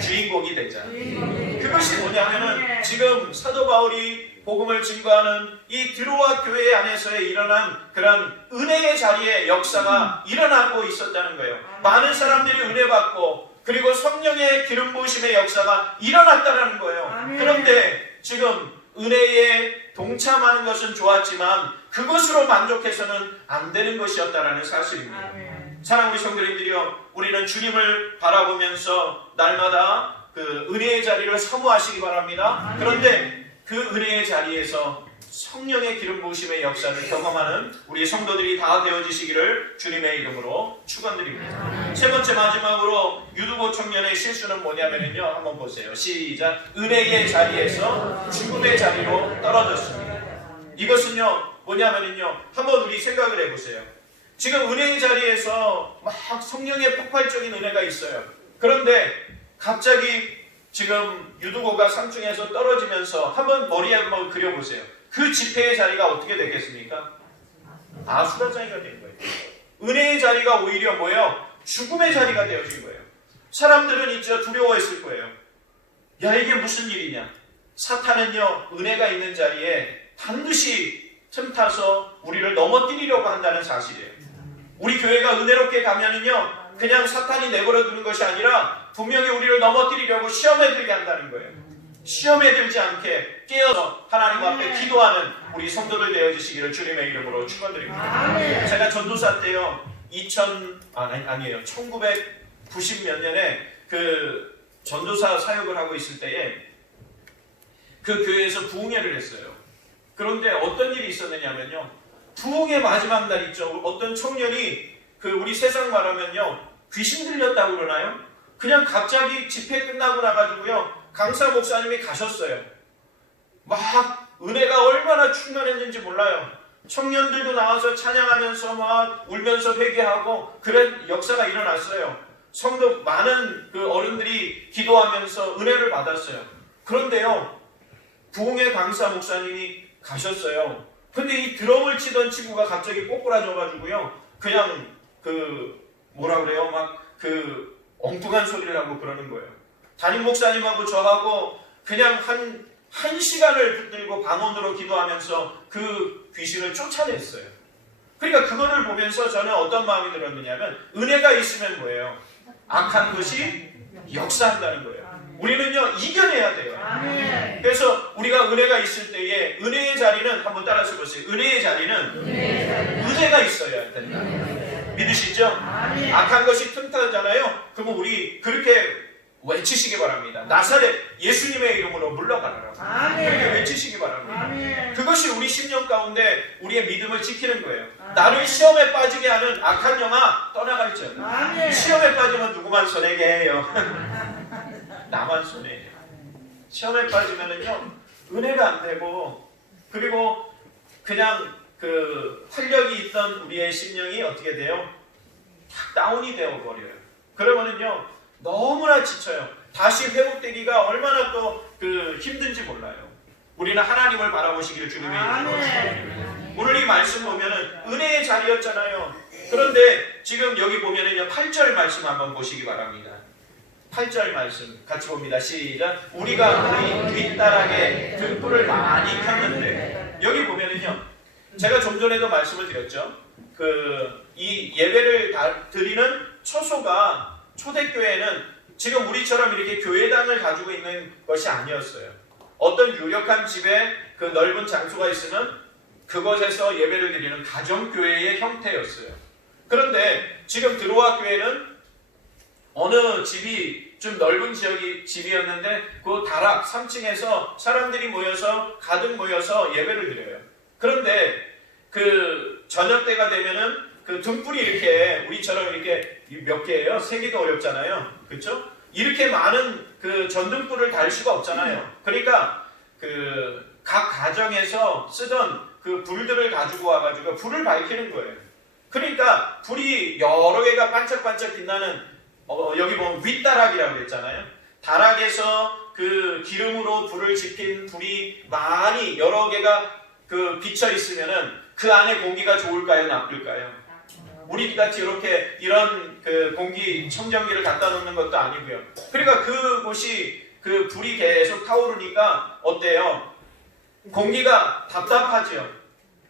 주인공이 되자. 그것이 뭐냐면은 지금 사도 바울이 복음을 증거하는 이 드로아 교회 안에서의 일어난 그런 은혜의 자리에 역사가 일어나고 있었다는 거예요. 많은 사람들이 은혜 받고 그리고 성령의 기름 부으심의 역사가 일어났다는 거예요. 그런데 지금 은혜에 동참하는 것은 좋았지만 그것으로 만족해서는 안 되는 것이었다는 사실입니다. 사랑하는 우리 성도님들이요, 우리는 주님을 바라보면서 날마다 그 은혜의 자리를 사모하시기 바랍니다. 그런데 그 은혜의 자리에서 성령의 기름 부으심의 역사를 경험하는 우리 성도들이 다 되어지시기를 주님의 이름으로 축원드립니다. 세 번째 마지막으로 유두고 청년의 실수는 뭐냐면요, 한번 보세요. 시작. 은혜의 자리에서 죽음의 자리로 떨어졌습니다. 이것은요 뭐냐면요, 한번 우리 생각을 해보세요. 지금 은혜의 자리에서 막 성령의 폭발적인 은혜가 있어요. 그런데 갑자기 지금 유두고가 상중에서 떨어지면서 한번 머리에 한번 그려보세요. 그 집회의 자리가 어떻게 되겠습니까? 아수라장이가 된 거예요. 은혜의 자리가 오히려 뭐예요? 죽음의 자리가 되어진 거예요. 사람들은 이제 두려워했을 거예요. 야, 이게 무슨 일이냐? 사탄은요, 은혜가 있는 자리에 반드시 틈타서 우리를 넘어뜨리려고 한다는 사실이에요. 우리 교회가 은혜롭게 가면은요, 그냥 사탄이 내버려 두는 것이 아니라 분명히 우리를 넘어뜨리려고 시험에 들게 한다는 거예요. 시험에 들지 않게 깨어서 하나님 앞에 기도하는 우리 성도들 되어주시기를 주님의 이름으로 축원드립니다. 제가 전도사 때요 1990 몇 년에 그 전도사 사역을 하고 있을 때에 그 교회에서 부흥회를 했어요. 그런데 어떤 일이 있었느냐면요, 부흥회 마지막 날 있죠. 어떤 청년이 그 우리 세상 말하면요 귀신 들렸다고 그러나요? 그냥 갑자기 집회 끝나고 나가지고요 강사 목사님이 가셨어요. 막 은혜가 얼마나 충만했는지 몰라요. 청년들도 나와서 찬양하면서 막 울면서 회개하고 그런 역사가 일어났어요. 성도 많은 그 어른들이 기도하면서 은혜를 받았어요. 그런데요 부흥회 강사 목사님이 가셨어요. 근데 이 드럼을 치던 친구가 갑자기 꼬꾸라져가지고요 그냥 그 뭐라 그래요 막 그 엉뚱한 소리를 하고 그러는 거예요. 담임 목사님하고 저하고 그냥 한 시간을 붙들고 방언으로 기도하면서 그 귀신을 쫓아냈어요. 그러니까 그거를 보면서 저는 어떤 마음이 들었느냐면 은혜가 있으면 뭐예요? 악한 것이 역사한다는 거예요. 우리는요 이겨내야 돼요. 그래서 우리가 은혜가 있을 때에 은혜의 자리는 한번 따라서 보세요. 은혜의 자리는 은혜가 있어야 된다. 믿으시죠? 악한 것이 틈타잖아요. 그러면 우리 그렇게 외치시기 바랍니다. 나사렛 예수님의 이름으로 물러가라라고 그렇게 외치시기 바랍니다. 그것이 우리 심령 가운데 우리의 믿음을 지키는 거예요. 나를 시험에 빠지게 하는 악한 영아 떠나갈지어다. 시험에 빠지면 누구만 손해게 해요? 나만 손해해요. 시험에 빠지면은요 은혜가 안 되고 그리고 그냥 그 활력이 있던 우리의 심령이 어떻게 돼요? 탁 다운이 되어 버려요. 그러면은요 너무나 지쳐요. 다시 회복되기가 얼마나 또 그 힘든지 몰라요. 우리는 하나님을 바라보시기를 주님의 이름으로 축원드립니다. 오늘 이 말씀 보면은 은혜의 자리였잖아요. 그런데 지금 여기 보면은요 8절 말씀 한번 보시기 바랍니다. 8절 말씀 같이 봅니다. 시작. 우리가 우리 뒷다락에 등불을 많이 켰는데 여기 보면은요 제가 좀 전에도 말씀을 드렸죠. 이 예배를 드리는 처소가 초대교회는 지금 우리처럼 이렇게 교회당을 가지고 있는 것이 아니었어요. 어떤 유력한 집에 그 넓은 장소가 있으면 그것에서 예배를 드리는 가정교회의 형태였어요. 그런데 지금 드로아 교회는 어느 집이 좀 넓은 집이었는데 그 다락 3층에서 사람들이 모여서 가득 모여서 예배를 드려요. 그런데 그 저녁 때가 되면은 그 등불이 이렇게 우리처럼 이렇게 몇 개예요? 세기도 어렵잖아요. 그렇죠? 이렇게 많은 그 전등불을 달 수가 없잖아요. 그러니까 그 각 가정에서 쓰던 그 불들을 가지고 와가지고 불을 밝히는 거예요. 그러니까 불이 여러 개가 반짝반짝 빛나는 여기 보면 윗다락이라고 했잖아요. 다락에서 그 기름으로 불을 지핀 불이 많이 여러 개가 그 비쳐 있으면은 그 안에 공기가 좋을까요, 나쁠까요? 우리 같이 이렇게 이런 그 공기 청정기를 갖다 놓는 것도 아니고요. 그러니까 그곳이 그 불이 계속 타오르니까 어때요? 공기가 답답하죠.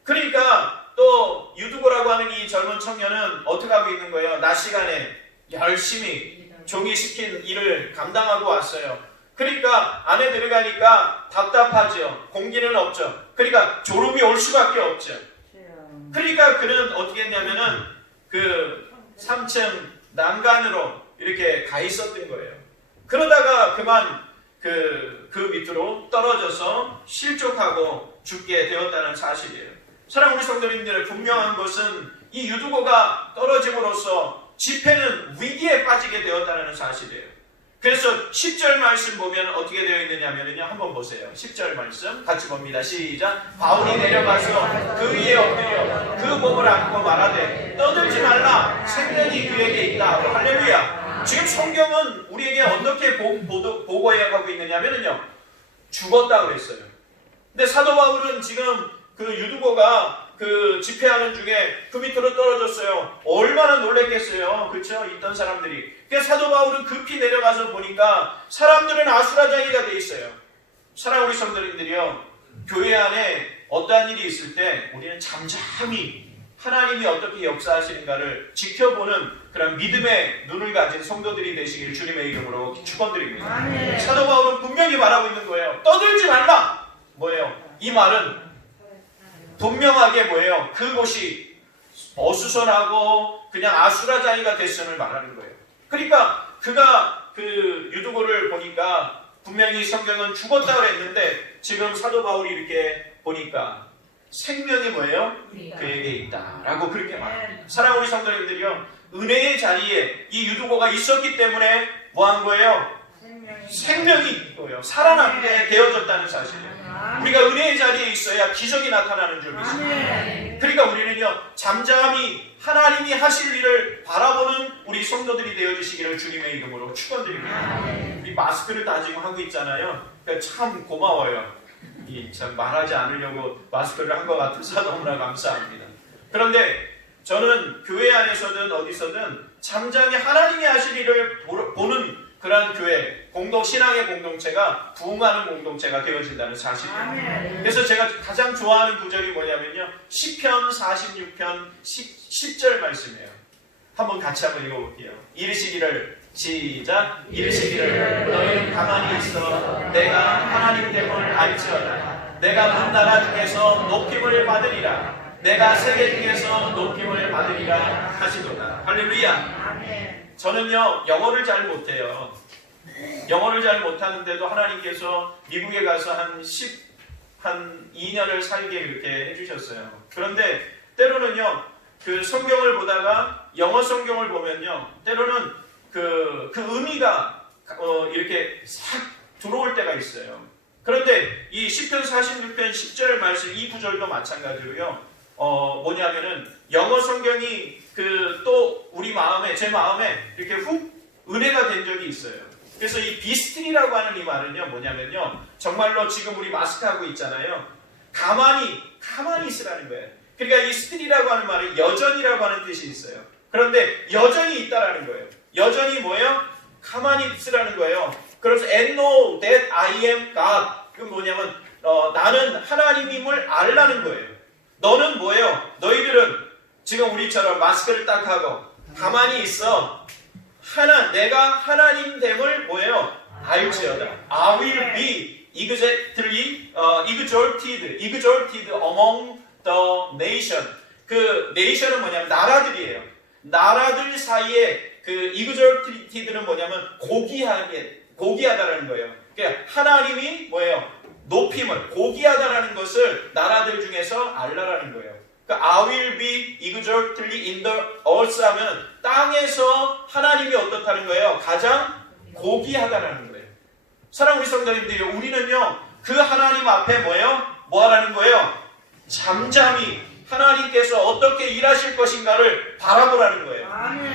그러니까 또 유두고라고 하는 이 젊은 청년은 어떻게 하고 있는 거예요? 낮 시간에 열심히 종이 시킨 일을 감당하고 왔어요. 그러니까 안에 들어가니까 답답하죠. 공기는 없죠. 그러니까 졸음이 올 수밖에 없죠. 그러니까 그는 어떻게 했냐면은 그 3층 난간으로 이렇게 가 있었던 거예요. 그러다가 그만 그 밑으로 떨어져서 실족하고 죽게 되었다는 사실이에요. 사랑하는 우리 성도님들, 분명한 것은 이 유두고가 떨어짐으로써 집회는 위기에 빠지게 되었다는 사실이에요. 그래서 10절 말씀 보면 어떻게 되어 있느냐면요. 한번 보세요. 10절 말씀 같이 봅니다. 시작. 바울이 내려가서 그 위에 엎드려 그 몸을 안고 말하되 떠들지 말라. 생명이 그에게 있다. 할렐루야. 지금 성경은 우리에게 어떻게 보고하고 있느냐면요. 죽었다 그랬어요. 근데 사도 바울은 지금 그 유두고가 그 집회하는 중에 그 밑으로 떨어졌어요. 얼마나 놀랬겠어요. 그렇죠? 있던 사람들이. 그래서 사도 바울은 급히 내려가서 보니까 사람들은 아수라장이가 돼 있어요. 사랑하는 우리 성도님들이요. 교회 안에 어떠한 일이 있을 때 우리는 잠잠히 하나님이 어떻게 역사하시는가를 지켜보는 그런 믿음의 눈을 가진 성도들이 되시길 주님의 이름으로 축원드립니다. 사도 바울은 분명히 말하고 있는 거예요. 떠들지 말라. 뭐예요? 이 말은 분명하게 뭐예요? 그곳이 어수선하고 그냥 아수라장이가 됐음을 말하는 거예요. 그러니까 그가 그 유두고를 보니까 분명히 성경은 죽었다 그랬는데 지금 사도 바울이 이렇게 보니까 생명이 뭐예요? 그에게 있다라고 그렇게 말합니다. 사랑하는 우리 성도님들이요, 은혜의 자리에 이 유두고가 있었기 때문에 뭐 한 거예요? 생명이 있고요, 살아남게 되어졌다는 사실이에요. 우리가 은혜의 자리에 있어야 기적이 나타나는 줄 믿습니다. 그러니까 우리는요, 잠잠히 하나님이 하실 일을 바라보는 우리 성도들이 되어주시기를 주님의 이름으로 축원드립니다. 우리 마스크를 다 지금 하고 있잖아요. 그러니까 참 고마워요. 참 말하지 않으려고 마스크를 한 것 같아서 너무나 감사합니다. 그런데 저는 교회 안에서든 어디서든 잠잠히 하나님이 하실 일을 보는 그런 교회, 신앙의 공동체가 부흥하는 공동체가 되어진다는 사실이에요. 그래서 제가 가장 좋아하는 구절이 뭐냐면요, 시편 46편 10절 말씀이에요. 한번 같이 한번 읽어볼게요. 이르시기를, 시작. 이르시기를 너희는 가만히 있어 내가 하나님 됨을 알지어다. 내가 문 나라 중에서 높임을 받으리라. 내가 세계 중에서 높임을 받으리라 하시도다. 할렐루야. 저는요, 영어를 잘 못해요. 영어를 잘 못하는데도 하나님께서 미국에 가서 한 2년을 살게 이렇게 해주셨어요. 그런데 때로는요, 그 성경을 보다가 영어 성경을 보면요, 때로는 그 의미가 이렇게 싹 들어올 때가 있어요. 그런데 이 시편 46편 10절 말씀 이 구절도 마찬가지로요, 뭐냐면은 영어 성경이 또 우리 마음에, 제 마음에 이렇게 훅 은혜가 된 적이 있어요. 그래서 이 비스틸이라고 하는 이 말은요, 뭐냐면요, 정말로 지금 우리 마스크 하고 있잖아요. 가만히 있으라는 거예요. 그러니까 이 스틸이라고 하는 말은 여전이라고 하는 뜻이 있어요. 그런데 여전히 있다라는 거예요. 여전히 뭐예요? 가만히 있으라는 거예요. 그래서 and know that I am God. 그 뭐냐면 나는 하나님임을 알라는 거예요. 너는 뭐예요? 너희들은 지금 우리처럼 마스크를 딱 하고 가만히 있어. 내가 하나님 됨을 뭐예요? 알지어다. I will be exalted among the nation. 그 nation은 뭐냐면 나라들이에요. 나라들 사이에 그 exalted는 뭐냐면 고귀하다라는 거예요. 그러니까 하나님이 뭐예요? 높임을, 고귀하다라는 것을 나라들 중에서 알라라는 거예요. I will be exalted in the earth 하면 땅에서 하나님이 어떻다는 거예요? 가장 고귀하다는 거예요. 사랑하는 우리 성도님들이, 우리는요, 그 하나님 앞에 뭐예요? 뭐 하라는 거예요? 잠잠히 하나님께서 어떻게 일하실 것인가를 바라보라는 거예요.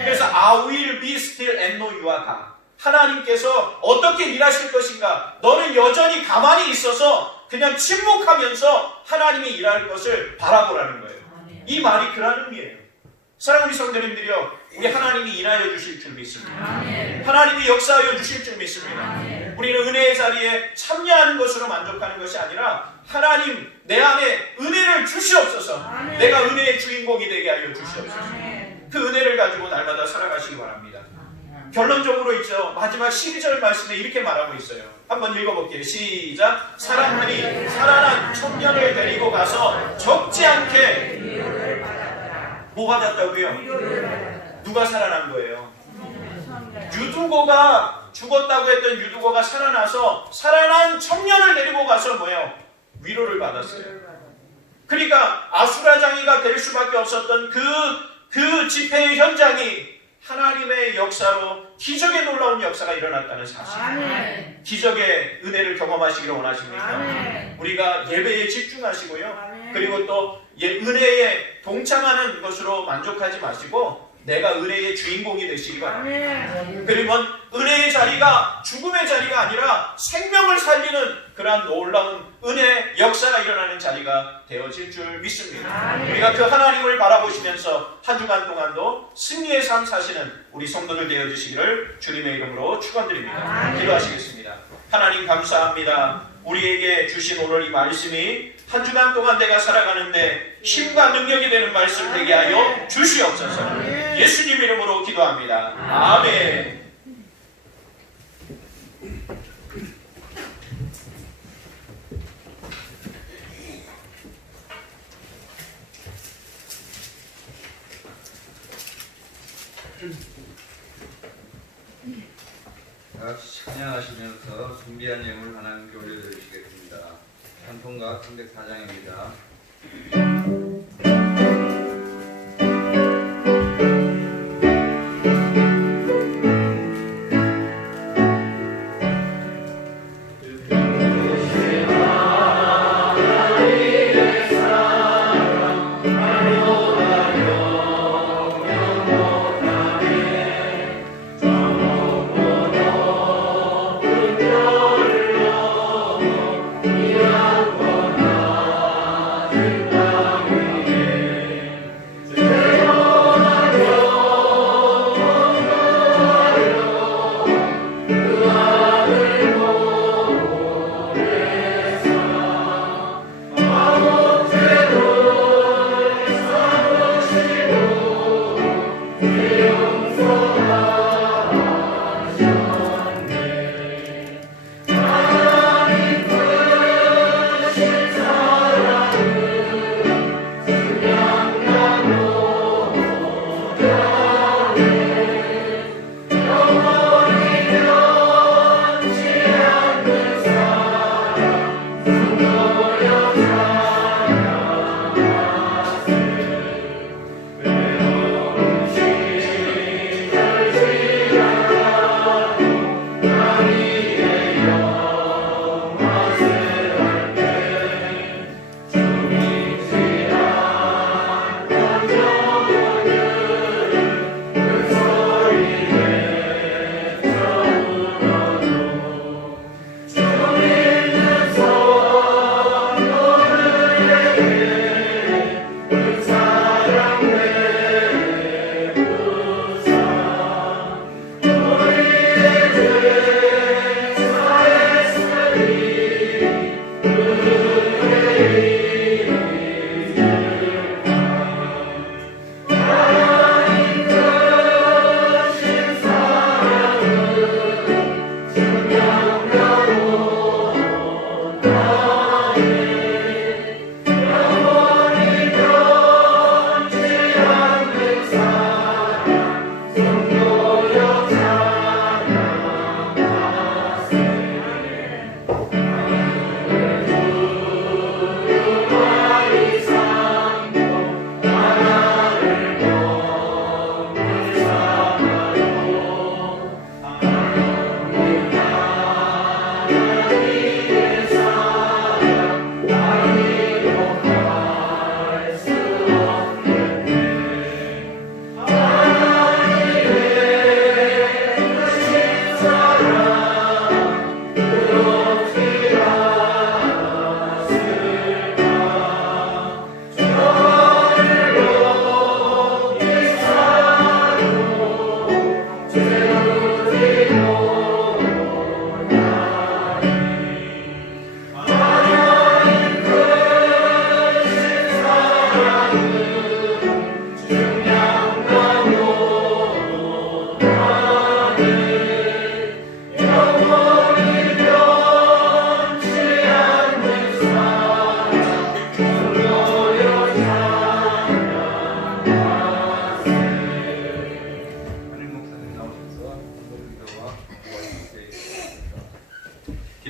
그래서 I will be still and know you are God. 하나님께서 어떻게 일하실 것인가, 너는 여전히 가만히 있어서 그냥 침묵하면서 하나님이 일할 것을 바라보라는 거예요. 이 말이 그런 의미예요. 사랑하는 우리 성도님들이요, 우리 하나님이 일하여 주실 줄 믿습니다. 하나님이 역사하여 주실 줄 믿습니다. 우리는 은혜의 자리에 참여하는 것으로 만족하는 것이 아니라 하나님, 내 안에 은혜를 주시옵소서. 내가 은혜의 주인공이 되게 하여 주시옵소서. 그 은혜를 가지고 날마다 살아가시기 바랍니다. 결론적으로 있죠, 마지막 12절 말씀에 이렇게 말하고 있어요. 한번 읽어볼게요. 시작. 사람들이 살아난 청년을 데리고 가서 적지 않게 뭐 받았다고요? 누가 살아난 거예요? 유두고가 죽었다고 했던 유두고가 살아나서 살아난 청년을 데리고 가서 뭐예요? 위로를 받았어요. 그러니까 아수라장이가 될 수밖에 없었던 그 집회의 현장이 하나님의 역사로 기적의 놀라운 역사가 일어났다는 사실. 기적의 은혜를 경험하시기를 원하십니까? 우리가 예배에 집중하시고요. 그리고 또 은혜에 동참하는 것으로 만족하지 마시고 내가 은혜의 주인공이 되시기 바랍니다. 그러면 은혜의 자리가 죽음의 자리가 아니라 생명을 살리는 그러한 놀라운 은혜 역사가 일어나는 자리가 되어질 줄 믿습니다. 우리가 그 하나님을 바라보시면서 한 주간 동안도 승리의 삶 사시는 우리 성도들 되어주시기를 주님의 이름으로 축원드립니다. 기도하시겠습니다. 하나님 감사합니다. 우리에게 주신 오늘 이 말씀이 한 주간 동안 내가 살아가는데 힘과 능력이 되는 말씀 되게 하여 주시옵소서. 예수님 이름으로 기도합니다. 아멘. 다 같이 찬양하시면서 준비한 예물 하나님께 올려드리시겠습니다. 찬송가 304장입니다.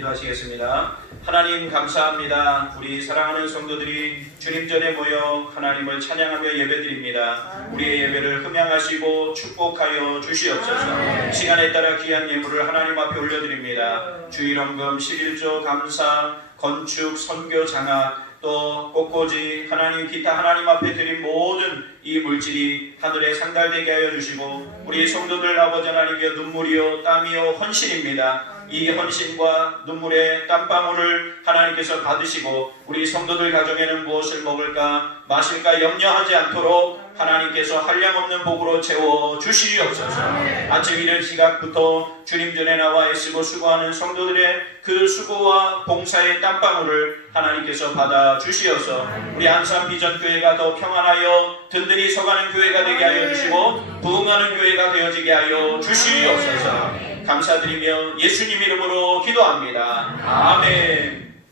기도하시겠습니다. 하나님 감사합니다. 우리 사랑하는 성도들이 주님 전에 모여 하나님을 찬양하며 예배드립니다. 우리의 예배를 흠양하시고 축복하여 주시옵소서. 시간에 따라 귀한 예물을 하나님 앞에 올려드립니다. 주일헌금 11조 감사 건축 선교 장학 또 꽃꽂이 하나님 기타 하나님 앞에 드린 모든 이 물질이 하늘에 상달되게 하여 주시고 우리 성도들 아버지 하나님께 눈물이요 땀이요 헌신입니다. 이 헌신과 눈물의 땀방울을 하나님께서 받으시고 우리 성도들 가정에는 무엇을 먹을까 마실까 염려하지 않도록 하나님께서 한량없는 복으로 채워 주시옵소서. 아침 이른 시각부터 주님 전에 나와 애쓰고 수고하는 성도들의 그 수고와 봉사의 땀방울을 하나님께서 받아 주시어서 우리 안산 비전교회가 더 평안하여 든든히 서가는 교회가 되게 하여 주시고 부흥하는 교회가 되어지게 하여 주시옵소서. 감사드리며 예수님 이름으로 기도합니다. 아멘.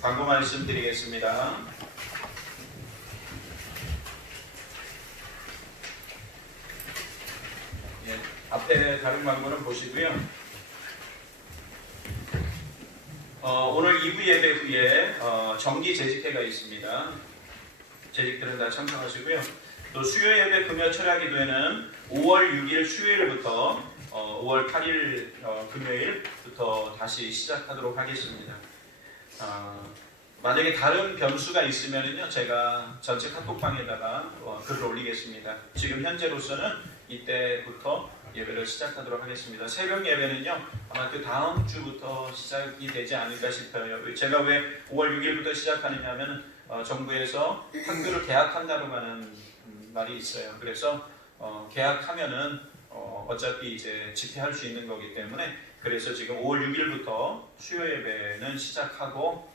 광고 말씀드리겠습니다. 앞에 다른 광고는 보시고요. 오늘 2부 예배 후에 정기 재직회가 있습니다. 재직들은 다 참석하시고요. 또 수요 예배 금요 철야 기도회는 5월 6일 수요일부터 5월 8일 금요일부터 다시 시작하도록 하겠습니다. 만약에 다른 변수가 있으면요, 제가 전체 카톡방에다가 글을 올리겠습니다. 지금 현재로서는 이때부터 예배를 시작하도록 하겠습니다. 새벽 예배는요, 아마 그 다음 주부터 시작이 되지 않을까 싶어요. 제가 왜 5월 6일부터 시작하느냐 하면 정부에서 학교를 개학한다고 하는 말이 있어요. 그래서 개학하면은 어차피 이제 집회할 수 있는 거기 때문에 그래서 지금 5월 6일부터 수요 예배는 시작하고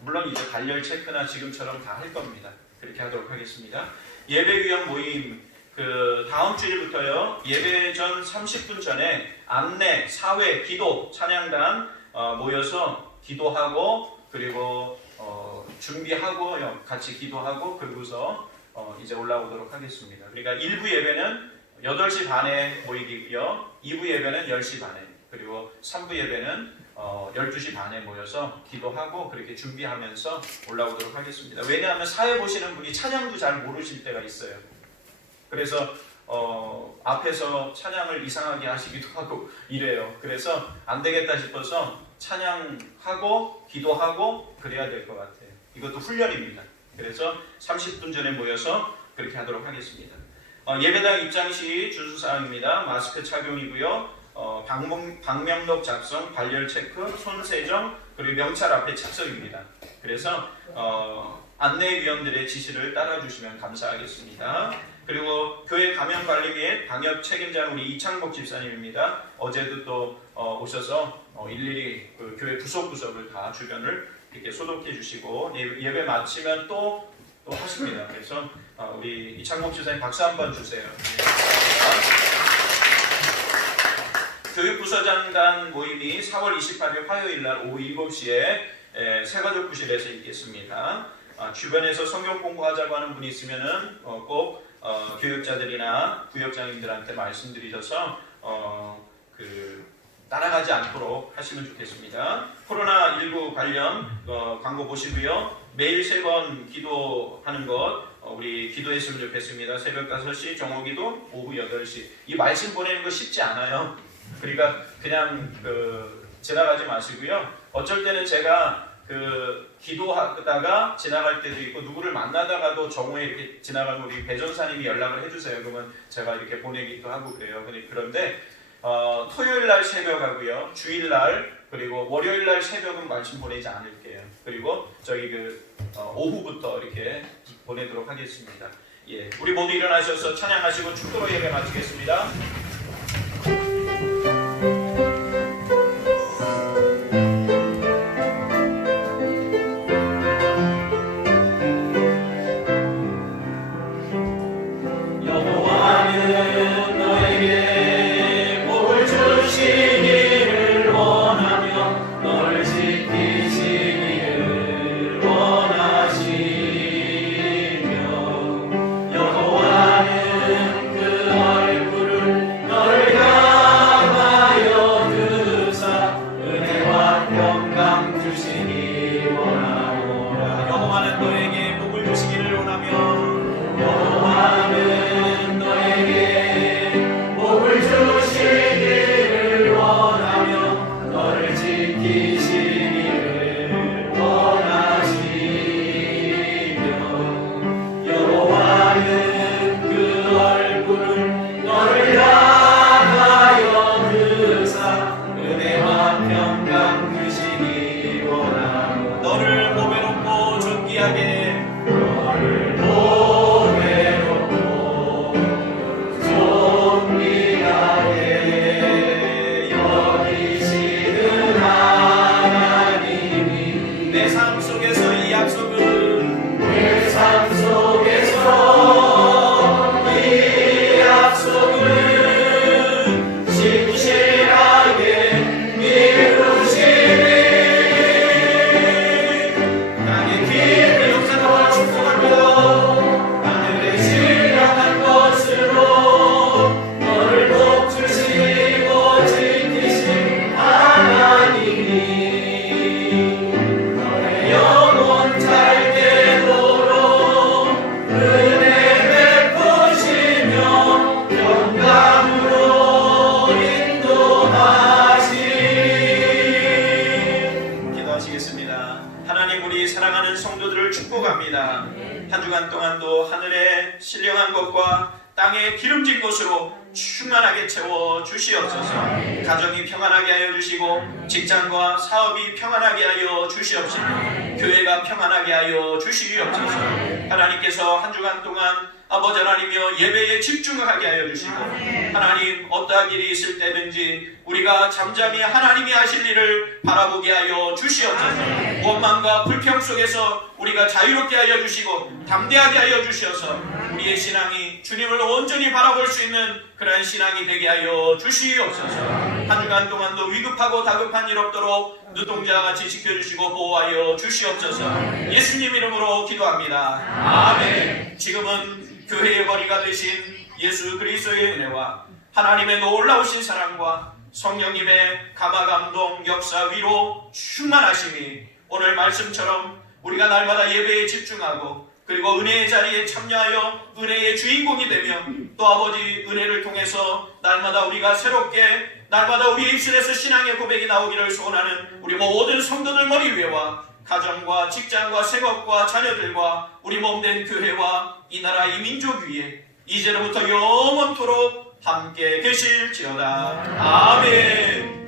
물론 이제 발열 체크나 지금처럼 다 할 겁니다. 그렇게 하도록 하겠습니다. 예배 위원 모임 그 다음 주일부터요. 예배 전 30분 전에 안내, 사회, 기도, 찬양단 모여서 기도하고 그리고 준비하고 같이 기도하고 그러고서 이제 올라오도록 하겠습니다. 그러니까 1부 예배는 8시 반에 모이고요. 2부 예배는 10시 반에 그리고 3부 예배는 12시 반에 모여서 기도하고 그렇게 준비하면서 올라오도록 하겠습니다. 왜냐하면 사회 보시는 분이 찬양도 잘 모르실 때가 있어요. 그래서 앞에서 찬양을 이상하게 하시기도 하고 이래요. 그래서 안 되겠다 싶어서 찬양하고 기도하고 그래야 될 것 같아요. 이것도 훈련입니다. 그래서 30분 전에 모여서 그렇게 하도록 하겠습니다. 예배당 입장 시 준수사항입니다. 마스크 착용이고요. 방명록 작성, 발열 체크, 손 세정, 그리고 명찰 앞에 착석입니다. 그래서 안내위원들의 지시를 따라주시면 감사하겠습니다. 그리고 교회 감염관리 및 방역 책임자는 우리 이창복 집사님입니다. 어제도 또 오셔서 일일이 그 교회 구석구석을 다 주변을 이렇게 소독해 주시고 예배 마치면 또 하십니다. 그래서 우리 이창복 집사님 박수 한번 주세요. 교육부서장단 모임이 4월 28일 화요일 날 오후 7시에 새가족부실에서 있겠습니다. 주변에서 성경 공부하자고 하는 분이 있으면은 꼭 교육자들이나 구역장님들한테 말씀드리셔서 따라가지 않도록 하시면 좋겠습니다. 코로나19 관련 광고 보시고요. 매일 3번 기도하는 것 우리 기도했으면 좋겠습니다. 새벽 5시 정오기도, 오후 8시. 이 말씀 보내는 거 쉽지 않아요. 그러니까 그냥 지나가지 마시고요. 어쩔 때는 제가 기도하다가 지나갈 때도 있고 누구를 만나다가도 정오에 이렇게 지나가면 우리 배 전사님이 연락을 해주세요. 그러면 제가 이렇게 보내기도 하고 그래요. 그런데 토요일날 새벽하고요, 주일날 그리고 월요일날 새벽은 말씀 보내지 않을게요. 그리고 저희 오후부터 이렇게 보내도록 하겠습니다. 예, 우리 모두 일어나셔서 찬양하시고 축도로 예배 마치겠습니다. 여호와는 그 얼굴을 풍성한 것과 땅에 기름진 것으로 충만하게 채워 주시옵소서. 가정이 평안하게 하여 주시고 직장과 사업이 평안하게 하여 주시옵시고 교회가 평안하게 하여 주시옵소서. 하나님께서 한 주간 동안 아버지 하나님이여 예배에 집중하게 하여 주시고 하나님 어떠한 일이 있을 때든지 우리가 잠잠히 하나님이 하실 일을 바라보게 하여 주시옵소서. 원망과 불평 속에서 우리가 자유롭게 하여 주시고 담대하게 하여 주시어서 우리의 신앙이 주님을 온전히 바라볼 수 있는 그러한 신앙이 되게 하여 주시옵소서. 한 주간 동안도 위급하고 다급한 일 없도록 눈동자와 같이 지켜주시고 보호하여 주시옵소서. 예수님 이름으로 기도합니다. 아멘. 지금은 교회의 거리가 되신 예수 그리스도의 은혜와 하나님의 놀라우신 사랑과 성령님의 감화감동 역사 위로 충만하심이 오늘 말씀처럼 우리가 날마다 예배에 집중하고 그리고 은혜의 자리에 참여하여 은혜의 주인공이 되며 또 아버지 은혜를 통해서 날마다 우리가 새롭게 날마다 우리의 입술에서 신앙의 고백이 나오기를 소원하는 우리 모든 성도들 머리 위에와 가정과 직장과 생업과 자녀들과 우리 몸된 교회와 이 나라 이 민족 위에 이제로부터 영원토록 함께 계실지어다. 아멘.